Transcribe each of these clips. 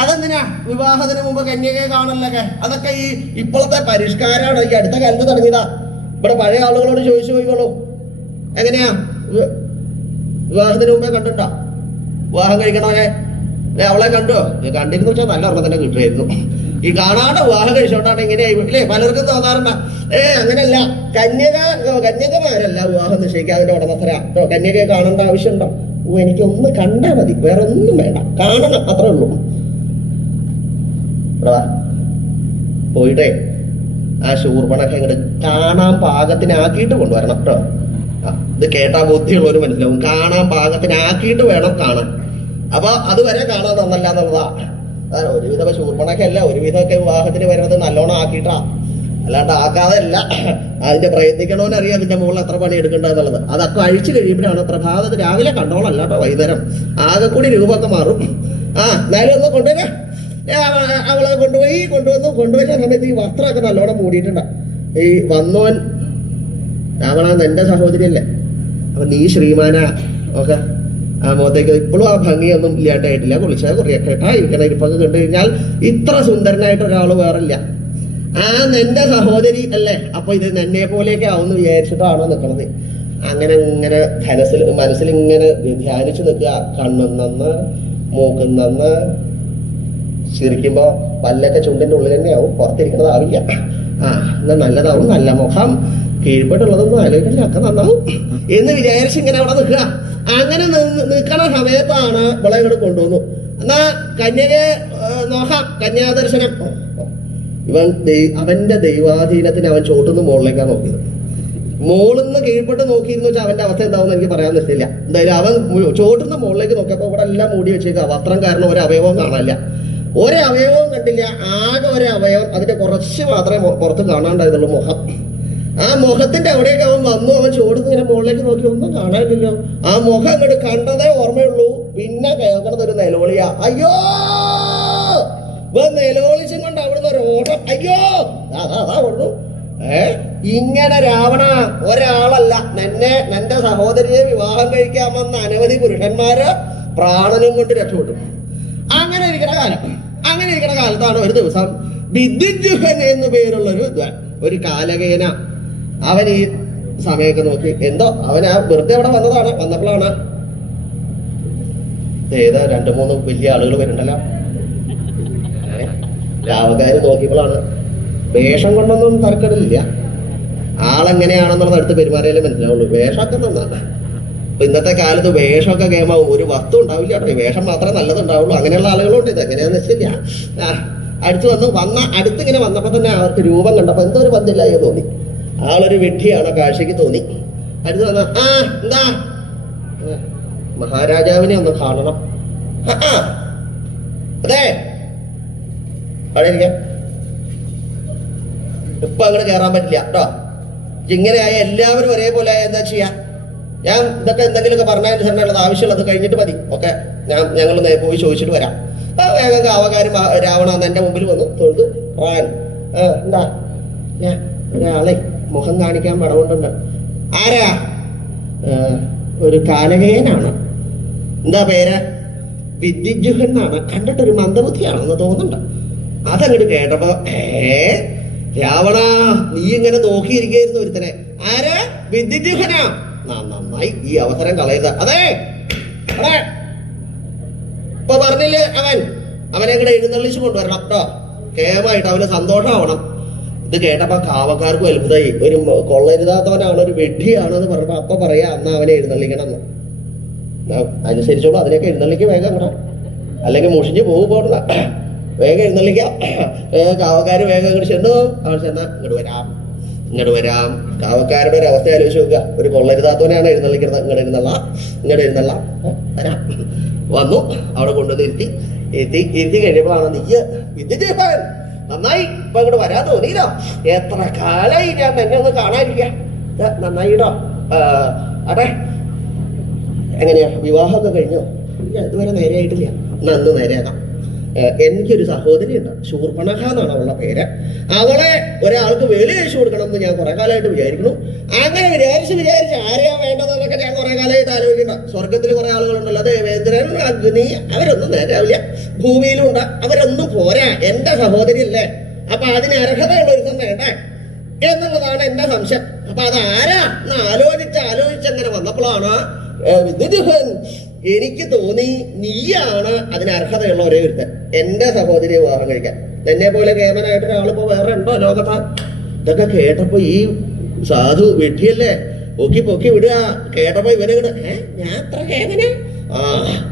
അതെന്തിനാ വിവാഹത്തിന് മുമ്പ് കന്യകയെ കാണലൊക്കെ? അതൊക്കെ ഈ ഇപ്പോഴത്തെ പരിഷ്കാരമാണ്, ഈ അടുത്ത കാലത്ത് തുടങ്ങിയതാ. ഇവിടെ പഴയ ആളുകളോട് ചോദിച്ചു പോയിക്കോളൂ. എങ്ങനെയാ വിവാഹത്തിന് മുമ്പേ കണ്ടിട്ടോ വിവാഹം കഴിക്കണവരെ? അവളെ കണ്ടോ? കണ്ടിരുന്നു വെച്ചാൽ നല്ല ഓർമ്മ തന്നെ കിട്ടുമായിരുന്നു. ഈ കാണാണ്ട് വിവാഹം കഴിച്ചോണ്ടാണ് ഇങ്ങനെയായി ഇല്ലേ? പലർക്കും തോന്നാറുണ്ട. അങ്ങനെയല്ല, കന്യകമാരല്ല വിവാഹം നിശ്ചയിക്കാതിന്റെ ഉടമസ്ഥരാ. കന്യകയെ കാണേണ്ട ആവശ്യമുണ്ടോ? എനിക്കൊന്ന് കണ്ടാൽ മതി, വേറെ ഒന്നും വേണ്ട, കാണണം, അത്രേ ഉള്ളൂ. പോയിട്ടേ ആ ശൂർപ്പണൊക്കെ ഇങ്ങോട്ട് കാണാൻ പാകത്തിനാക്കിയിട്ട് കൊണ്ടുവരണം കേട്ടോ. ഇത് കേട്ടാ ബുദ്ധിയുള്ളവര് മനസ്സിലാവും. കാണാൻ പാകത്തിനാക്കിയിട്ട് വേണം കാണാൻ. അപ്പൊ അതുവരെ കാണാൻ തന്നല്ല എന്നുള്ളതാ. ഒരുവിധ ശൂർപ്പണൊക്കെ അല്ല, ഒരുവിധമൊക്കെ വിവാഹത്തിന് വരുന്നത് നല്ലോണം ആക്കിയിട്ടാ, അല്ലാണ്ട് ആക്കാതല്ല. അതിന്റെ പ്രയത്നിക്കണോന്നറിയാം അതിന്റെ മുകളിൽ എത്ര പണി എടുക്കേണ്ടതെന്നുള്ളത്. അതൊക്കെ അഴിച്ചു കഴിയുമ്പോഴാണ് പ്രഭാതത്തിൽ രാവിലെ കണ്ടോളല്ല കേട്ടോ, വൈകുന്നേരം ആകെ കൂടി രൂപമൊക്കെ മാറും. എന്നാലും ഒന്ന് കൊണ്ടുവരാ. അവളെ കൊണ്ടുവരുന്ന സമയത്ത് ഈ വസ്ത്രമൊക്കെ നല്ലോണം മൂടിയിട്ടുണ്ട്. ഈ വന്നോൻ രാവണൻ എന്റെ സഹോദരിയല്ലേ, അപ്പൊ നീ ശ്രീമാനാ ഒക്കെ ആ മുഖത്തേക്ക് ഇപ്പോഴും ആ ഭംഗിയൊന്നും ഇല്ലാണ്ടായിട്ടില്ല. കുളിച്ചാൽ കുറയൊക്കെ ഇരിക്കണം. ഇരിപ്പൊക്കെ കണ്ടു കഴിഞ്ഞാൽ ഇത്ര സുന്ദരനായിട്ട് ഒരാൾ വേറില്ല. നിന്റെ സഹോദരി അല്ലേ, അപ്പൊ ഇത് എന്നെ പോലെയൊക്കെ ആവുമെന്ന് വിചാരിച്ചിട്ടാണോ നിൽക്കണത്? അങ്ങനെ ഇങ്ങനെ മനസ്സിൽ ഇങ്ങനെ ധ്യാനിച്ചു നിൽക്കുക. കണ്ണും നന്ന്, മൂക്കും നന്ന്, ചിരിക്കുമ്പോ പല്ലൊക്കെ ചുണ്ടിന്റെ ഉള്ളിൽ തന്നെയാവും, പുറത്തിരിക്കുന്നതാവില്ല. എന്നാ നല്ലതാവും, നല്ല മുഖം, കീഴ്പോട്ടുള്ളതൊന്നും ആലോചിക്കില്ല, ഒക്കെ നന്നാവും എന്ന് വിചാരിച്ച് ഇങ്ങനെ അവിടെ നിൽക്കുക. അങ്ങനെ നിൽക്കണ സമയത്താണ് ഇവളെ ഇങ്ങോട്ട് കൊണ്ടുവന്നു. എന്നാ കന്യകയെ നോക്കാം, കന്യാദർശനം. അവന്റെ ദൈവാധീനത്തിന് അവൻ ചോട്ടുന്ന് മുകളിലേക്കാണ് നോക്കിയത്. മോളിന്ന് കീഴ്പോട്ട് നോക്കിയിരുന്നു വെച്ചാൽ അവന്റെ അവസ്ഥ എന്താവുമെന്ന് എനിക്ക് പറയാൻ നിശ്ചയില്ല. എന്തായാലും അവൻ ചോട്ടുന്ന മുകളിലേക്ക് നോക്കിയപ്പോ ഇവിടെ എല്ലാം മൂടി വെച്ചേക്കുക. വസ്ത്രം കാരണം ഒരു അവയവവും കാണാനില്ല, ഒരു അവയവവും കണ്ടില്ല. ആകെ ഒരു അവയവം, അതിന്റെ കുറച്ച് മാത്രമേ പുറത്ത് കാണാണ്ടായിരുന്നുള്ളൂ, മുഖം. ആ മുഖത്തിന്റെ അവിടേക്ക് അവൻ വന്നു. അവൻ ചോടുന്ന് ഇങ്ങനെ മുകളിലേക്ക് നോക്കി, ഒന്നും കാണാനില്ലല്ലോ. ആ മുഖം അങ്ങോട്ട് കണ്ടതേ ഓർമ്മയുള്ളൂ. പിന്നെ കേൾക്കണത് ഒരു നിലവിളിയാ. അയ്യോ! നിലവിളിച്ചും കൊണ്ട് അവിടുന്ന് ഒരു ഓട്ടം. അയ്യോ! അതാ ഓടുന്നു. ഇങ്ങനെ രാവണ ഒരാളല്ല, നിന്റെ സഹോദരിയെ വിവാഹം കഴിക്കാമെന്ന അനവധി പുരുഷന്മാര് പ്രാണനും കൊണ്ട് രക്ഷപ്പെട്ടു. അങ്ങനെ ഇരിക്കണ കാലത്താണ് ഒരു ദിവസം വിദ്യുജുഹൻ എന്ന് പേരുള്ള ഒരു കാലകേന അവൻ ഈ സമയമൊക്കെ നോക്കി. എന്തോ അവൻ ആ വെറുതെ അവിടെ വന്നപ്പോഴാണ് ഏതാ 2-3 വലിയ ആളുകൾ വരുന്നുണ്ടല്ലോ. രാവകാര് നോക്കിയപ്പോഴാണ്. വേഷം കൊണ്ടൊന്നും തർക്കടില്ല, ആളെങ്ങനെയാണെന്നുള്ളത് അടുത്ത് പെരുമാറിയാലേ മനസ്സിലാവുള്ളൂ. വേഷമൊക്കെ നന്നാണ്. അപ്പൊ ഇന്നത്തെ കാലത്ത് വേഷമൊക്കെ കേമാവും, ഒരു വസ്തു ഉണ്ടാവില്ല കേട്ടോ. വേഷം മാത്രമേ നല്ലതുണ്ടാവുള്ളൂ. അങ്ങനെയുള്ള ആളുകളുണ്ട്. ഇത് എങ്ങനെയാന്ന് വെച്ചില്ല. അടുത്തിങ്ങനെ വന്നപ്പോ തന്നെ അവർക്ക് രൂപം കണ്ടപ്പോ എന്തോ ഒരു ബന്ധമില്ലായി തോന്നി. ആളൊരു വിഡ്ഢിയാണോ കാഴ്ചക്ക് തോന്നി. അടുത്ത് വന്ന എന്താ മഹാരാജാവിനെ ഒന്ന് കാണണം. അതെ അവിടെ ഇരിക്കാം. ഇപ്പൊ അങ്ങോട്ട് കയറാൻ പറ്റില്ല കേട്ടോ. ഇങ്ങനെയായ എല്ലാവരും ഒരേപോലെ ആയ എന്താ ചെയ്യാ? ഞാൻ ഇതൊക്കെ എന്തെങ്കിലുമൊക്കെ പറഞ്ഞതിനുള്ളത് ആവശ്യമുള്ളത് കഴിഞ്ഞിട്ട് മതി. ഓക്കെ, ഞങ്ങൾ പോയി ചോദിച്ചിട്ട് വരാം. വേഗം കാവകാരും രാവണ എന്റെ മുമ്പിൽ വന്നു തൊഴുതു. എന്താ ഞാൻ ഒരാളെ മുഖം കാണിക്കാൻ പടകൊണ്ടുണ്ട്. ആരാ? ഒരു കാലകേനാണ്. എന്താ പേര്? വിദ്യുജുഹൻ എന്നാണ്. കണ്ടിട്ടൊരു മന്ദബുദ്ധിയാണെന്ന് തോന്നുന്നുണ്ട്. അതങ്ങോട്ട് കേട്ടപ്പോ രാവണ നീ ഇങ്ങനെ നോക്കിയിരിക്കുന്നു ഒരുത്തനെ. ആരാ? വിദ്യുജുഹനാ. നന്നായി, ഈ അവസരം കളയരുത്. അതെ ഇപ്പൊ പറഞ്ഞില്ലേ അവനെ കൂടെ എഴുന്നള്ളിച്ച് കൊണ്ടുവരണം കേട്ടോ. കേമായിട്ട് അവന് സന്തോഷമാവണം. ഇത് കേട്ടപ്പോ കാവക്കാർക്കും അത്ഭുതമായി. ഒരു കൊള്ളരുതാത്തവനാണ്, ഒരു വെഡ്ഢിയാണെന്ന് പറഞ്ഞപ്പോ അപ്പൊ പറയാ അന്ന് അവനെ എഴുന്നള്ളിക്കണം എന്ന്. അനുസരിച്ചോളൂ, അതിനൊക്കെ എഴുന്നള്ളിക്ക് വേഗം കൂടാ, അല്ലെങ്കിൽ മുഷിഞ്ഞ് പോകുമ്പോഴുള്ള വേഗം എഴുന്നള്ളിക്കാം. കാവക്കാര് വേഗം ഇങ്ങോട്ട് ചെന്നു. അവൻ ചെന്നാ ഇങ്ങോട്ട് വരാം. കാവക്കാരുടെ ഒരു അവസ്ഥ ആലോചിച്ച് നോക്കുക. ഒരു കൊള്ളരുതാത്തവനാണ് എഴുന്നള്ളിക്കുന്നത്. ഇങ്ങോട്ട് എഴുന്നള്ള വരാം. വന്നു, അവിടെ കൊണ്ടുവന്ന് ഇരുത്തി കഴിയുമ്പോഴാണ് നീ വിദ്യുജുഹൻ നന്നായി ഇപ്പൊ അങ്ങോട്ട് വരാൻ തോന്നിയില്ലോ. എത്ര കാലായി ഞാൻ തന്നെ ഒന്ന് കാണാതിരിക്കാം. നന്നായിട്ടോ. അതെ എങ്ങനെയാ വിവാഹമൊക്കെ കഴിഞ്ഞോ? ഇതുവരെ നേരെയായിട്ടില്ല. അന്ന് നേരെയാക്കാം. എനിക്കൊരു സഹോദരിയുണ്ട്, ശൂർപ്പണഖ എന്നാണ് അവളുടെ പേര്. അവളെ ഒരാൾക്ക് വേലി അയച്ചു കൊടുക്കണം എന്ന് ഞാൻ കുറെ കാലമായിട്ട് വിചാരിക്കുന്നു. അങ്ങനെ വിചാരിച്ച് ആരെയാ വേണ്ടതെന്നൊക്കെ ഞാൻ കുറെ കാലമായിട്ട് ആലോചിക്കണ്ട. സ്വർഗത്തിൽ കുറെ ആളുകളുണ്ടല്ലോ, ദേവേന്ദ്രൻ, അഗ്നി, അവരൊന്നും നേരാവില്ല. ഭൂമിയിലും ഉണ്ട്, അവരൊന്നും പോരാ. എന്റെ സഹോദരിയല്ലേ, അപ്പൊ അതിന് അർഹതയുള്ള ഒരു വേണ്ടേ എന്നുള്ളതാണ് എന്റെ സംശയം. അപ്പൊ അതാരാ എന്ന് ആലോചിച്ചങ്ങനെ വന്നപ്പോഴാണ് വിദ്യുഹൻ എനിക്ക് തോന്നി നീയാണ് അതിന് അർഹതയുള്ള ഒരേ ഒരുത്തൻ എന്റെ സഹോദരിയെ വിവാഹം കഴിക്കാൻ. എന്നെ പോലെ കേമനായിട്ട് ഒരാളിപ്പോ വേറെ ഉണ്ടോ ലോകത്താ? ഇതൊക്കെ കേട്ടപ്പോ ഈ സാധു വെട്ടിയല്ലേ പൊക്കി വിടുക. കേട്ടപ്പോ ഇവനെ ഞാൻ അത്ര കേമന?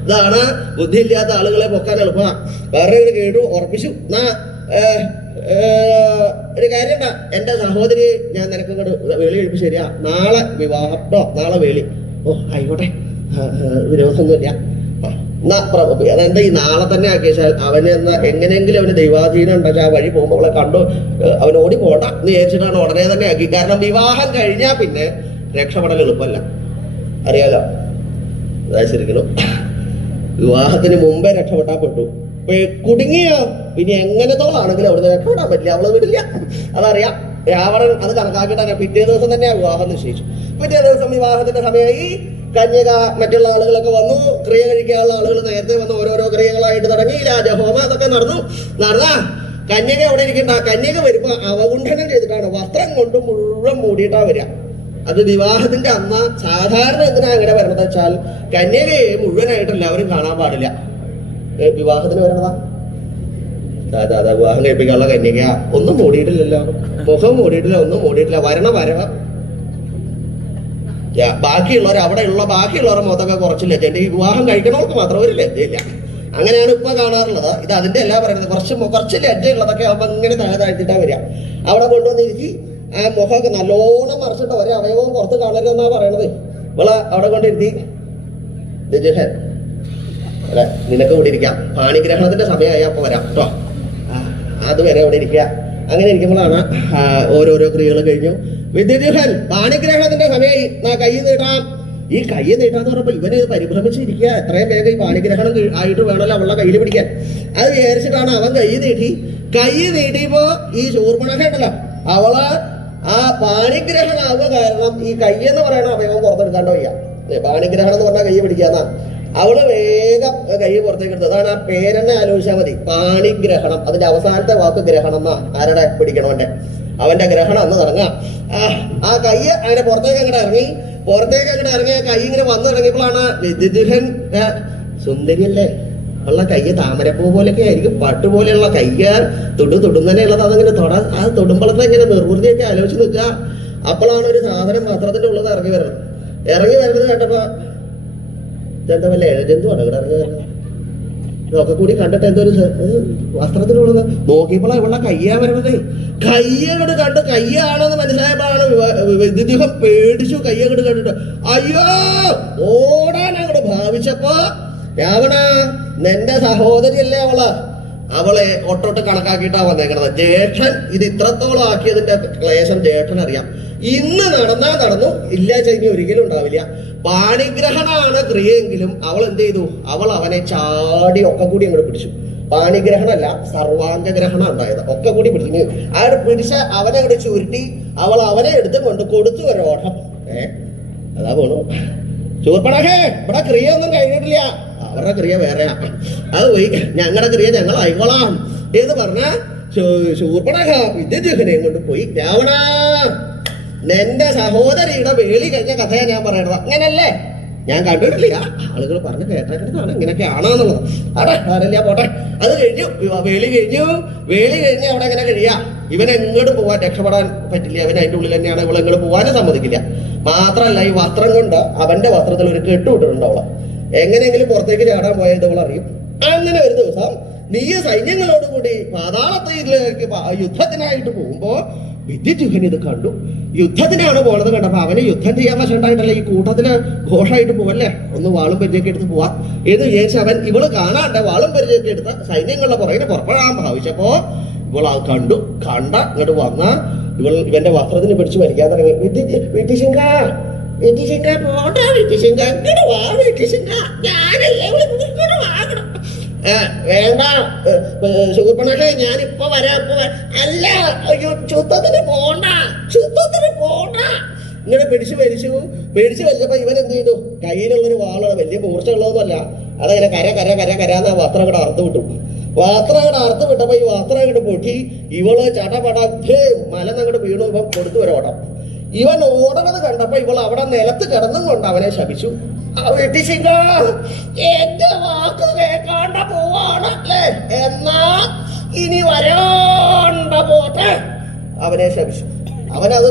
ഇതാണ് ബുദ്ധിയില്ലാത്ത ആളുകളെ പൊക്കാൻ എളുപ്പ. വേറെ കേട്ടു ഉറപ്പിച്ചു. എന്നാ ഒരു കാര്യണ്ട, എന്റെ സഹോദരി ഞാൻ നിനക്ക് ഇങ്ങോട്ട് വേളി കഴിപ്പ് ശരിയാ, നാളെ വിവാഹം കേട്ടോ, നാളെ വേളി. ആയിക്കോട്ടെ, വിരോധമൊന്നുമില്ല. അതെന്താ ഈ നാളെ തന്നെ ആക്കിയാൽ അവന് എങ്ങനെയെങ്കിലും അവന് ദൈവാധീനം ഉണ്ടെങ്കിൽ ആ വഴി പോകുമ്പോൾ അവളെ കണ്ടു അവൻ ഓടി പോണ്ട എന്ന് വിചാരിച്ചിട്ടാണ് ഉടനെ തന്നെ ആക്കി. കാരണം വിവാഹം കഴിഞ്ഞാൽ പിന്നെ രക്ഷപ്പെടൽ എളുപ്പമല്ല, അറിയാലോ. ശരിക്കും വിവാഹത്തിന് മുമ്പേ രക്ഷപ്പെട്ടാൽ പെട്ടു. കുടുങ്ങിയോ പിന്നെ എങ്ങനത്തോളാണെങ്കിലും അവിടുന്ന് രക്ഷപ്പെടാൻ പറ്റില്ല, അവള് വിടില്ല, അതറിയാം. രാവണൻ അത് കണക്കാക്കിയിട്ടാണ് പിറ്റേ ദിവസം തന്നെ ആ വിവാഹം നിശ്ചയിച്ചു. പിറ്റേ ദിവസം വിവാഹത്തിന്റെ സമയമായി. കന്യക മറ്റുള്ള ആളുകളൊക്കെ വന്നു, ക്രിയ കഴിക്കാനുള്ള ആളുകൾ നേരത്തെ വന്ന് ഓരോരോ ക്രിയകളായിട്ട് തുടങ്ങി. രാജഹോമ അതൊക്കെ നടന്നാ കന്യക അവിടെ ഇരിക്കണ്ട. കന്യക വരുമ്പോ അവഗുണ്ഠനം ചെയ്തിട്ടാണ്, വസ്ത്രം കൊണ്ട് മുഴുവൻ മൂടിയിട്ടാ വരിക. അത് വിവാഹത്തിന്റെ അന്ന് സാധാരണ എന്തിനാ അങ്ങനെ വരണത് വെച്ചാൽ കന്യകയെ മുഴുവനായിട്ട് എല്ലാവരും കാണാൻ പാടില്ല. വിവാഹത്തിന് വരണതാ വിവാഹം കഴിപ്പിക്കാനുള്ള കന്യക ഒന്നും മൂടിയിട്ടില്ലല്ലോ, മുഖം മൂടിയിട്ടില്ല, ഒന്നും മൂടിയിട്ടില്ല. വരവ ബാക്കിയുള്ളവർ അവിടെയുള്ള ബാക്കിയുള്ളവരുടെ മുഖത്തൊക്കെ കുറച്ച് ലജ്ജയുണ്ട്. ഈ വിവാഹം കഴിക്കണവർക്ക് മാത്രം ഒരു ലജ്ജയില്ല. അങ്ങനെയാണ് ഇപ്പൊ കാണാറുള്ളത്. ഇത് അതിന്റെ അല്ല പറയുന്നത്. കുറച്ച് ലജ്ജയുള്ളതൊക്കെ ആകുമ്പോ ഇങ്ങനെ താഴ്ത്തിട്ടാ വരിക. അവിടെ കൊണ്ടുവന്നിരിക്കും ആ മുഖമൊക്കെ നല്ലോണം മറിച്ചിട്ട് ഒരേ അവയവവും പുറത്ത് കാണരുതെന്നാ പറയണത്. ഇവളെ അവിടെ കൊണ്ടിരുത്തി രജഹൻ അല്ലെ, നിനക്ക് ഇവിടെ ഇരിക്കാം, പാണിഗ്രഹണത്തിന്റെ സമയമായി അപ്പൊ വരാം കേട്ടോ, അതുവരെ അവിടെ ഇരിക്കുക. അങ്ങനെ ഇരിക്കുമ്പോഴാണ് ഓരോരോ ക്രിയകൾ കഴിഞ്ഞു. വിദ്യുഹൻ പാണിഗ്രഹണത്തിന്റെ സമയമായി, കൈ നീട്ടാം. ഈ കൈ നീട്ടാന്ന് പറഞ്ഞപ്പോ ഇവന് പരിഭ്രമിച്ചിരിക്കുക. എത്രയും വേഗം ഈ പാണിഗ്രഹണം ആയിട്ട് വേണമല്ലോ അവളുടെ കയ്യിൽ പിടിക്കാൻ. അത് വിചാരിച്ചിട്ടാണ് അവൻ കൈ നീട്ടിയപ്പോ ഈ ശൂർപ്പണഖ ഉണ്ടല്ലോ, അവള് ആ പാണിഗ്രഹണാവുക കാരണം ഈ കയ്യെന്ന് പറയുന്ന അവയവം പുറത്തെടുക്കാണ്ട് വയ്യ. പാണിഗ്രഹണം എന്ന് പറഞ്ഞാൽ കൈ പിടിക്കാന്നാണ്. അവള് വേഗം കൈ പുറത്തേക്ക് എടുത്തു. അതാണ് ആ പേരെന്നെ ആലോചിച്ചാൽ മതി, പാണിഗ്രഹണം. അതിന്റെ അവസാനത്തെ വാക്ക് ഗ്രഹണം എന്നാ. ആരുടെ പിടിക്കണവന്റെ അവന്റെ ഗ്രഹണം എന്ന് തുടങ്ങാം. ആ കൈ അങ്ങനെ പുറത്തേക്ക് അങ്ങോട്ട് ഇറങ്ങിയ കൈ ഇങ്ങനെ വന്നു തുടങ്ങിയപ്പോഴാണ് വിദ്യുഹൻ സുന്ദരിയല്ലേ, ഉള്ള കയ്യ് താമരപ്പൂ പോലെയൊക്കെ ആയിരിക്കും, പട്ടുപോലെയുള്ള കയ്യ് തൊടുന്നതന്നെ ഉള്ളത്. അതങ്ങനെ അത് തൊടുമ്പോഴത്തെ ഇങ്ങനെ നിർവൃതിയൊക്കെ ആലോചിച്ച് നിൽക്കുക. അപ്പോഴാണ് ഒരു സാധനം വസ്ത്രത്തിന്റെ ഉള്ളത് ഇറങ്ങി വരുന്നത് കേട്ടപ്പോ ഇതെന്താ വല്ല എഴജന്തുവാണ് ഇവിടെ ഇറങ്ങി വരുന്നത്. ഇതൊക്കെ കൂടി കണ്ടിട്ട് എന്തോ ഒരു വസ്ത്രത്തിനുള്ളത് നോക്കിയപ്പോഴാണ് ഇവളുടെ കയ്യാ വരുന്നത്. കയ്യങ്ങോട്ട് കണ്ട് കയ്യാണെന്ന് മനസ്സിലായപ്പോഴാണ് വിദ്യുഹം പേടിച്ചു. കയ്യങ്ങോട്ട് കണ്ടിട്ട് അയ്യോ ഓടാൻ അങ്ങോട്ട് ഭാവിച്ചപ്പോ രാവണ നിന്റെ സഹോദരിയല്ലേ അവളെ ഒട്ടൊട്ട് കണക്കാക്കിയിട്ടാ വന്നേക്കണത്. ജ്യേഷ്ഠൻ ഇത് ഇത്രത്തോളം ആക്കിയതിന്റെ ക്ലേശം ജ്യേഷ്ഠൻ അറിയാം. ഇന്ന് നടന്നു, ഇല്ല ചെയ്നി ഒരിക്കലും ഉണ്ടാവില്ല. പാണിഗ്രഹണാണ് ക്രിയെങ്കിലും അവൾ എന്ത് ചെയ്തു, അവൾ അവനെ ചാടി ഒക്കെ കൂടി അങ്ങോട്ട് പിടിച്ചു. പാണിഗ്രഹണല്ല, സർവാംഗഗ്രഹണം ഉണ്ടായത്. ഒക്കെ കൂടി പിടിച്ചു. ആ പിടിച്ച അവനെ അങ്ങോട്ട് ചുരുട്ടി അവനെ എടുത്തും കൊണ്ട് കൊടുത്തു ഒരു ഓട്ടം. അതാ പോണു. ശൂർപ്പണഖേ ഇവിടെ ക്രിയ ഒന്നും കഴിഞ്ഞിട്ടില്ല, അവരുടെ ക്രിയ വേറെയാ. അത് പോയി, ഞങ്ങളുടെ ക്രിയ ഞങ്ങൾ ആയിക്കോളാം എന്ന് പറഞ്ഞ ശൂർപ്പണഖ വിദ്യുഹനെയും കൊണ്ട് പോയി. രാവണ നിന്റെ സഹോദരിയുടെ വേളി കഴിഞ്ഞ കഥയാ ഞാൻ പറയണത്. അങ്ങനല്ലേ, ഞാൻ കണ്ടിട്ടില്ല, ആളുകൾ പറഞ്ഞ് കേട്ടേക്കുന്നതാണ് ഇങ്ങനെയൊക്കെ ആണെന്നുള്ളത്. ആരല്ല പോട്ടെ. അത് കഴിഞ്ഞു, വേളി കഴിഞ്ഞ് അവിടെ എങ്ങനെ കഴിയാ. ഇവൻ എങ്ങോട്ട് പോവാൻ രക്ഷപ്പെടാൻ പറ്റില്ല. അവൻ അതിന്റെ ഉള്ളിൽ തന്നെയാണ്. ഇവൾ എങ്ങോട്ട് പോകാനും സമ്മതിക്കില്ല. മാത്രല്ല ഈ വസ്ത്രം കൊണ്ട് അവന്റെ വസ്ത്രത്തിൽ ഒരു കെട്ടുവിട്ടിട്ടുണ്ട്. അവളെ എങ്ങനെയെങ്കിലും പുറത്തേക്ക് ചാടാൻ പോയത് അവൾ അറിയും. അങ്ങനെ ഒരു ദിവസം നീ സൈന്യങ്ങളോടുകൂടി പാതാളത്തിലേക്ക് യുദ്ധത്തിനായിട്ട് പോകുമ്പോ വിദ്യുഹൻ ഇത് കണ്ടു. യുദ്ധത്തിനാണ് പോണത് കണ്ടപ്പോ അവന് യുദ്ധം ചെയ്യാൻ വശണ്ടായിട്ടല്ല, ഈ കൂട്ടത്തിന് ഘോഷമായിട്ട് പോവല്ലേ, ഒന്ന് വാളും പരിചയൊക്കെ എടുത്ത് പോവാ എന്ന് വിചാരിച്ച് അവൻ ഇവള് കാണാണ്ട് വാളും പരിചയൊക്കെ എടുത്ത് സൈന്യങ്ങളുടെ പുറകിന് പുറപ്പെടാൻ ഭാവിച്ചപ്പോ ഇവൾ അത് കണ്ട ഇങ്ങോട്ട് വന്ന ഇവന്റെ വസ്ത്രത്തിന് പിടിച്ച് വലിക്കാൻ തുടങ്ങി. വിദ്യുശങ്ക പോട്ടെ, വിദ്യുശങ്ക ഇങ്ങോട്ട് വാ, വിദ്യുശങ്ക ഞാനല്ലേ വേണ്ട ശൂർപ്പണഖ, ഞാനിപ്പോ വരാം. അല്ല, അയ്യോ, ശുദ്ധത്തിന് പോണ്ട. ഇങ്ങനെ പിടിച്ചു വലിച്ചപ്പോ ഇവൻ എന്ത് ചെയ്തു? കയ്യിലുള്ളൊരു വാളാണ്, വലിയ മൂർച്ച ഉള്ളതൊന്നുമല്ല. അതങ്ങനെ കരാന്ന് വസ്ത്രം കൂടെ അറുത്ത് വിട്ടു. വിട്ടപ്പോ ഈ വസ്ത്രം അങ്ങോട്ട് പൊട്ടി. ഇവള് ചടപട മലന്നങ്ങോട്ട് വീണു. ഇവൻ കൊടുത്തു ഒരോട്ടം. ഇവൻ ഓടണത് കണ്ടപ്പോ ഇവൾ അവിടെ നിലത്ത് കിടന്നും കൊണ്ട് അവനെ ശപിച്ചു. എന്റെ വാക്ക് കേൾക്കാണ്ട പോവാണല്ലേ, എന്നാ ഇനി വരാണ്ട പോട്ടെ. അവനെ ശപിച്ചു. അവനത്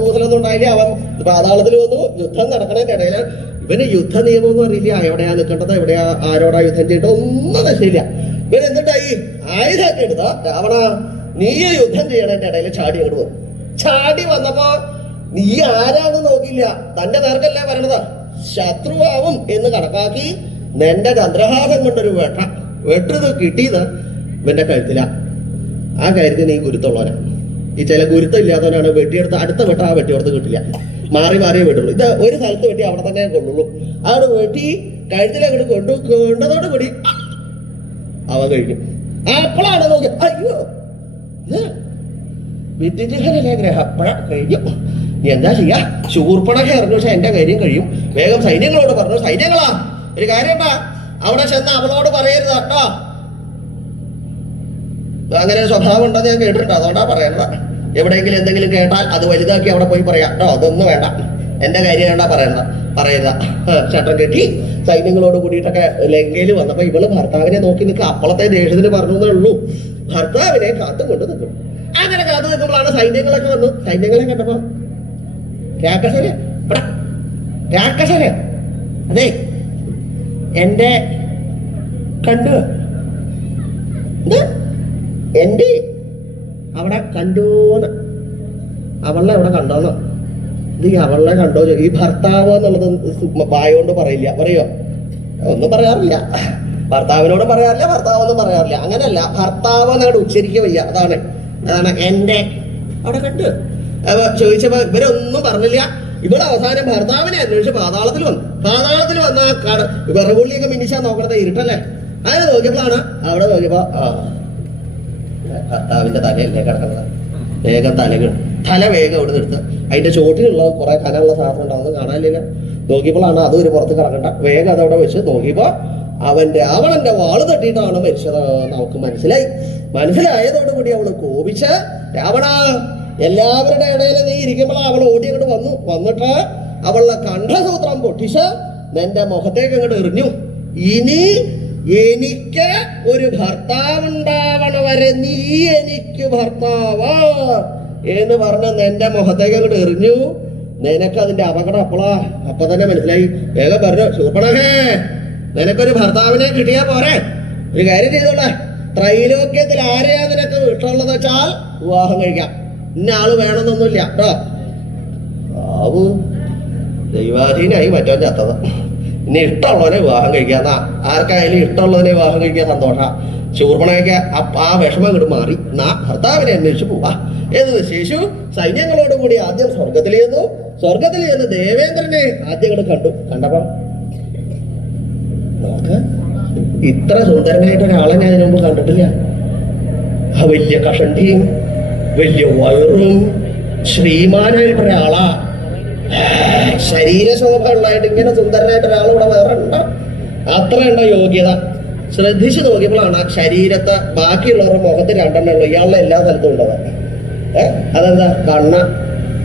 കൂസലൊന്നും ഉണ്ടായില്ല. അവൻ പാതാളത്തിൽ വന്നു. യുദ്ധം നടക്കണതിന്റെ ഇടയില് ഇവന് യുദ്ധ നിയമമൊന്നും അറിയില്ല. എവിടെയാ നിൽക്കേണ്ടത്, എവിടെയാ ആരോടാ യുദ്ധം ചെയ്യേണ്ടത് ഒന്നും നശിച്ചില്ല. ഇവൻ എന്നിട്ടായി ആയുധമൊക്കെ എടുത്ത രാവണ, നീ യുദ്ധം ചെയ്യണതിന്റെ ഇടയിൽ ചാടി അങ്ങോട്ട് വന്നു. ചാടി വന്നപ്പോ നീ ആരാന്ന് നോക്കില്ല, തന്റെ നേർക്കല്ലേ വരണത്, ശത്രുവാവും എന്ന് കണക്കാക്കി നിന്റെ ചന്ദ്രഹാസം കൊണ്ടൊരു വെട്ടത് കിട്ടിയത് ഇവന്റെ കഴുത്തില. ആ കാര്യത്തിൽ നീ ഗുരുത്തുള്ളവനാ. ഈ ചില ഗുരുത്തം ഇല്ലാത്തവനാണ് വെട്ടിയെടുത്ത് അടുത്ത വെട്ട ആ വെട്ടിയെടുത്ത് കിട്ടില്ല. മാറിയേ വെട്ടുള്ളൂ. ഇത് ഒരു സ്ഥലത്ത് വെട്ടി അവിടെ തന്നെ കൊള്ളുള്ളൂ. അവിടെ വെട്ടി കഴുത്തിലങ്ങോട്ട് കൊണ്ടതോട് കൂടി അവൻ കഴിക്കും. അപ്പോഴാണ് നോക്കി, അയ്യോ വിദ്യുജനല്ലേ ഗ്രഹം കഴിഞ്ഞു. നീ എന്താ ചെയ്യാ? ശൂർപ്പണഖ അറിഞ്ഞു, പക്ഷെ എന്റെ കാര്യം കഴിയും. വേഗം സൈന്യങ്ങളോട് പറഞ്ഞു, സൈന്യങ്ങളാ ഒരു കാര്യം അവിടെ ചെന്ന് അവളോട് പറയരുത് കേട്ടോ. അങ്ങനെ ഒരു സ്വഭാവം ഉണ്ടെന്ന് ഞാൻ കേട്ടിട്ടുണ്ട്, അതുകൊണ്ടാ പറയണത്. എവിടെയെങ്കിലും എന്തെങ്കിലും കേട്ടാൽ അത് വലുതാക്കി അവിടെ പോയി പറയാം കേട്ടോ. അതൊന്നും വേണ്ട, എന്റെ കാര്യം വേണ്ട പറയരുത. ചട്ടം കെട്ടി സൈന്യങ്ങളോട് കൂടിയിട്ടൊക്കെ ലങ്കയിൽ വന്നപ്പോ ഇവള് ഭർത്താവിനെ നോക്കി നിൽക്കുക. അപ്പോഴത്തെ ദേഷ്യത്തിന് പറഞ്ഞേ ഉള്ളൂ, ഭർത്താവിനെ കാത്തുകൊണ്ട് നിൽക്കും. അങ്ങനെ കാത്തു നിൽക്കുമ്പോഴാണ് സൈന്യങ്ങളൊക്കെ വന്നു. സൈന്യങ്ങളെ കണ്ടപ്പോ രാക്ഷസനെ അതെ എന്റെ കണ്ടു എന്റെ അവിടെ കണ്ടോന്ന്, അവളെ അവിടെ കണ്ടോന്നോ? ഇത് അവളെ കണ്ടോ? ഈ ഭർത്താവ് എന്നുള്ളത് വായോണ്ട് പറയില്ല, പറയോ? ഒന്നും പറയാറില്ല. ഭർത്താവിനോട് പറയാറില്ല, ഭർത്താവൊന്നും പറയാറില്ല. അങ്ങനല്ല, ഭർത്താവ് എന്നങ്ങോട്ട് ഉച്ചരിക്കുക വയ്യ. അതാണ് എന്റെ അവിടെ കണ്ട്. ചോദിച്ചപ്പോ ഇവരൊന്നും പറഞ്ഞില്ല. ഇവിടെ അവസാനം ഭർത്താവിനെ അന്വേഷിച്ച് പാതാളത്തിൽ വന്ന വിറകുള്ളിയൊക്കെ മിനിച്ചാ നോക്കണത് ഇരുട്ടല്ലേ. അങ്ങനെ നോക്കിയപ്പോഴാണ് അവിടെ നോക്കിയപ്പോ ഭർത്താവിന്റെ തലയല്ലേ കിടക്കുന്നത്. വേഗം തല വേഗം അവിടെ എടുത്ത് അതിന്റെ ചോട്ടിലുള്ള കുറെ കനമുള്ള സാധനം ഉണ്ടാവുന്നത് കാണാനില്ല. നോക്കിയപ്പോഴാണ് അതും ഒരു പുറത്ത് കിടക്കണ്ട. വേഗം അതവിടെ വെച്ച് നോക്കിയപ്പോ അവളെന്റെ വാള് തട്ടിയിട്ടാണ് മരിച്ചത് നമുക്ക് മനസ്സിലായതോടുകൂടി അവള് കോപിച്ച്, രാവണ എല്ലാവരുടെ ഇടയിൽ നീ ഇരിക്കുമ്പോൾ അവൾ ഓടി അങ്ങോട്ട് വന്നിട്ട് അവളുടെ കണ്ഠസൂത്രം പൊട്ടിച്ച് നിന്റെ മുഖത്തേക്ക് അങ്ങോട്ട് എറിഞ്ഞു. ഇനി എനിക്ക് ഒരു ഭർത്താവുണ്ടാവണ വരെ നീ എനിക്ക് ഭർത്താവ് എന്ന് പറഞ്ഞ് നിന്റെ മുഖത്തേക്ക് അങ്ങോട്ട് എറിഞ്ഞു. നിനക്ക് അതിന്റെ അപകടം അപ്പൊ തന്നെ മനസ്സിലായി. വേഗം പറഞ്ഞു, ശൂർപ്പണഖേ നിനക്കൊരു ഭർത്താവിനെ കിട്ടിയാ പോരെ, ഒരു കാര്യം ചെയ്തോളെ, ത്രൈലോക്യത്തിൽ ആരെയാ നിനക്ക് ഇഷ്ടമുള്ളത് വെച്ചാൽ വിവാഹം കഴിക്കാം. ഇന്ന ആള് വേണമെന്നൊന്നുമില്ല കേട്ടോ. ആവു ദൈവാധീനായി മറ്റോ ചത്തത്. ഇനി ഇഷ്ടമുള്ളവനെ വിവാഹം കഴിക്കാന്നാ. ആർക്കായാലും ഇഷ്ടമുള്ളതിനെ വിവാഹം കഴിക്കാൻ സന്തോഷ. ശൂർപ്പണഖയ്ക്ക് ആ വിഷമം ഇങ്ങോട്ട് മാറി. ഭർത്താവിനെ അന്വേഷിച്ച് പോവാ എന്ന് ശേഷു സൈന്യങ്ങളോടുകൂടി ആദ്യം സ്വർഗത്തിൽ ചെന്ന് ദേവേന്ദ്രനെ ആദ്യം ഇങ്ങോട്ട് കണ്ടപ്പോ നോക്ക്, ഇത്ര സുന്ദരനായിട്ട് ഒരാളെ ഞാൻ ഇതിനു മുമ്പ് കണ്ടിട്ടില്ല. ആ വലിയ കഷണ്ടിയും വലിയ വയറും ശ്രീമാനായിട്ടൊരാളാ. ശരീരശോഭ ഉള്ളതായിട്ട് ഇങ്ങനെ സുന്ദരനായിട്ട് ഒരാൾ ഇവിടെ വേറെ ഉണ്ടോ? അത്രയുണ്ടോ യോഗ്യത? ശ്രദ്ധിച്ചു നോക്കിയപ്പോഴാണ് ശരീരത്തെ ബാക്കിയുള്ളവരുടെ മുഖത്ത് രണ്ടെണ്ണേ ഉള്ളൂ, ഇയാളുടെ എല്ലാ സ്ഥലത്തും ഉണ്ടത്. അതെന്താ? കണ്ണ്.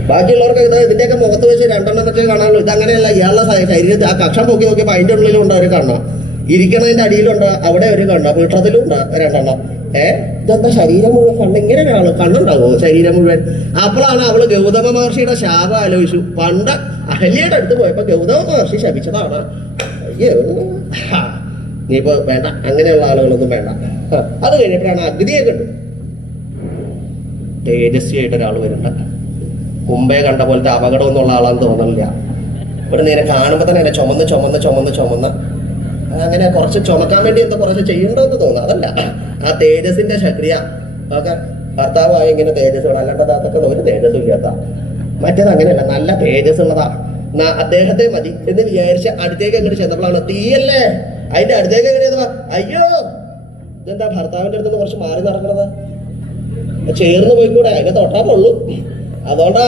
ബാക്കിയുള്ളവർക്ക് ഇതിന്റെയൊക്കെ മുഖത്ത് വെച്ച് രണ്ടെണ്ണം വെച്ച് കാണാനുള്ളൂ. ഇതങ്ങനെയല്ല, ഇയാളുടെ ശരീരത്തിൽ ആ കക്ഷം നോക്കിയപ്പോ അതിന്റെ ഉള്ളിലുണ്ട് ഒരു കണ്ണ, ഇരിക്കണതിന്റെ അടിയിലുണ്ട് അവിടെ ഒരു കണ്ണ, പീഠത്തിലും ഉണ്ട് രണ്ടെണ്ണം. ഇതെന്താ ശരീരം മുഴുവൻ കണ്ണ്? ഇങ്ങനെ ഒരാള് കണ്ണുണ്ടാവോ ശരീരം മുഴുവൻ? അപ്പോഴാണ് അവള് ഗൗതമ മഹർഷിയുടെ ശാപം ആലോചിച്ചു. പണ്ട് അഹല്യയുടെ അടുത്ത് പോയപ്പോ ഗൗതമ മഹർഷി ശപിച്ചതാണ്. നീയിപ്പോ വേണ്ട, അങ്ങനെയുള്ള ആളുകളൊന്നും വേണ്ട. അത് കഴിഞ്ഞപ്പോഴാണ് അഗ്നിയെ കണ്ടു. തേജസ്വിയായിട്ട് ഒരാൾ വരുന്നുണ്ട്. മുമ്പേ കണ്ട പോലത്തെ അപകടമൊന്നുള്ള ആളാന്ന് തോന്നണില്ല. ഇവിടെ നേരെ കാണുമ്പോ തന്നെ എന്നെ ചുമന്ന് അങ്ങനെ കുറച്ച് ചുമക്കാൻ വേണ്ടി എന്താ കുറച്ച് ചെയ്യണ്ടോന്ന് തോന്നുന്നു. അതല്ല, ആ തേജസിന്റെ ശക്തിയ ഒക്കെ ഭർത്താവായ ഇങ്ങനെ തേജസ്സുകൾ, അല്ലാണ്ട് അതൊക്കെ ഒരു തേജസ്സും ഇല്ലാത്ത. മറ്റേത് അങ്ങനെയല്ല, നല്ല തേജസ് ഉള്ളതാ. അദ്ദേഹത്തെ മതി എന്ന് വിചാരിച്ച അടുത്തേക്ക് അങ്ങോട്ട് ചെന്നപ്പോഴാണ് തീയല്ലേ. അതിന്റെ അടുത്തേക്ക് എങ്ങനെയാ, അയ്യോ ഇതെന്താ ഭർത്താവിന്റെ അടുത്ത് കുറച്ച് മാറി നടക്കണത്? ചേർന്ന് പോയിക്കൂടെ? അതിനെ തൊട്ടാപ്പുള്ളൂ. അതുകൊണ്ടാ,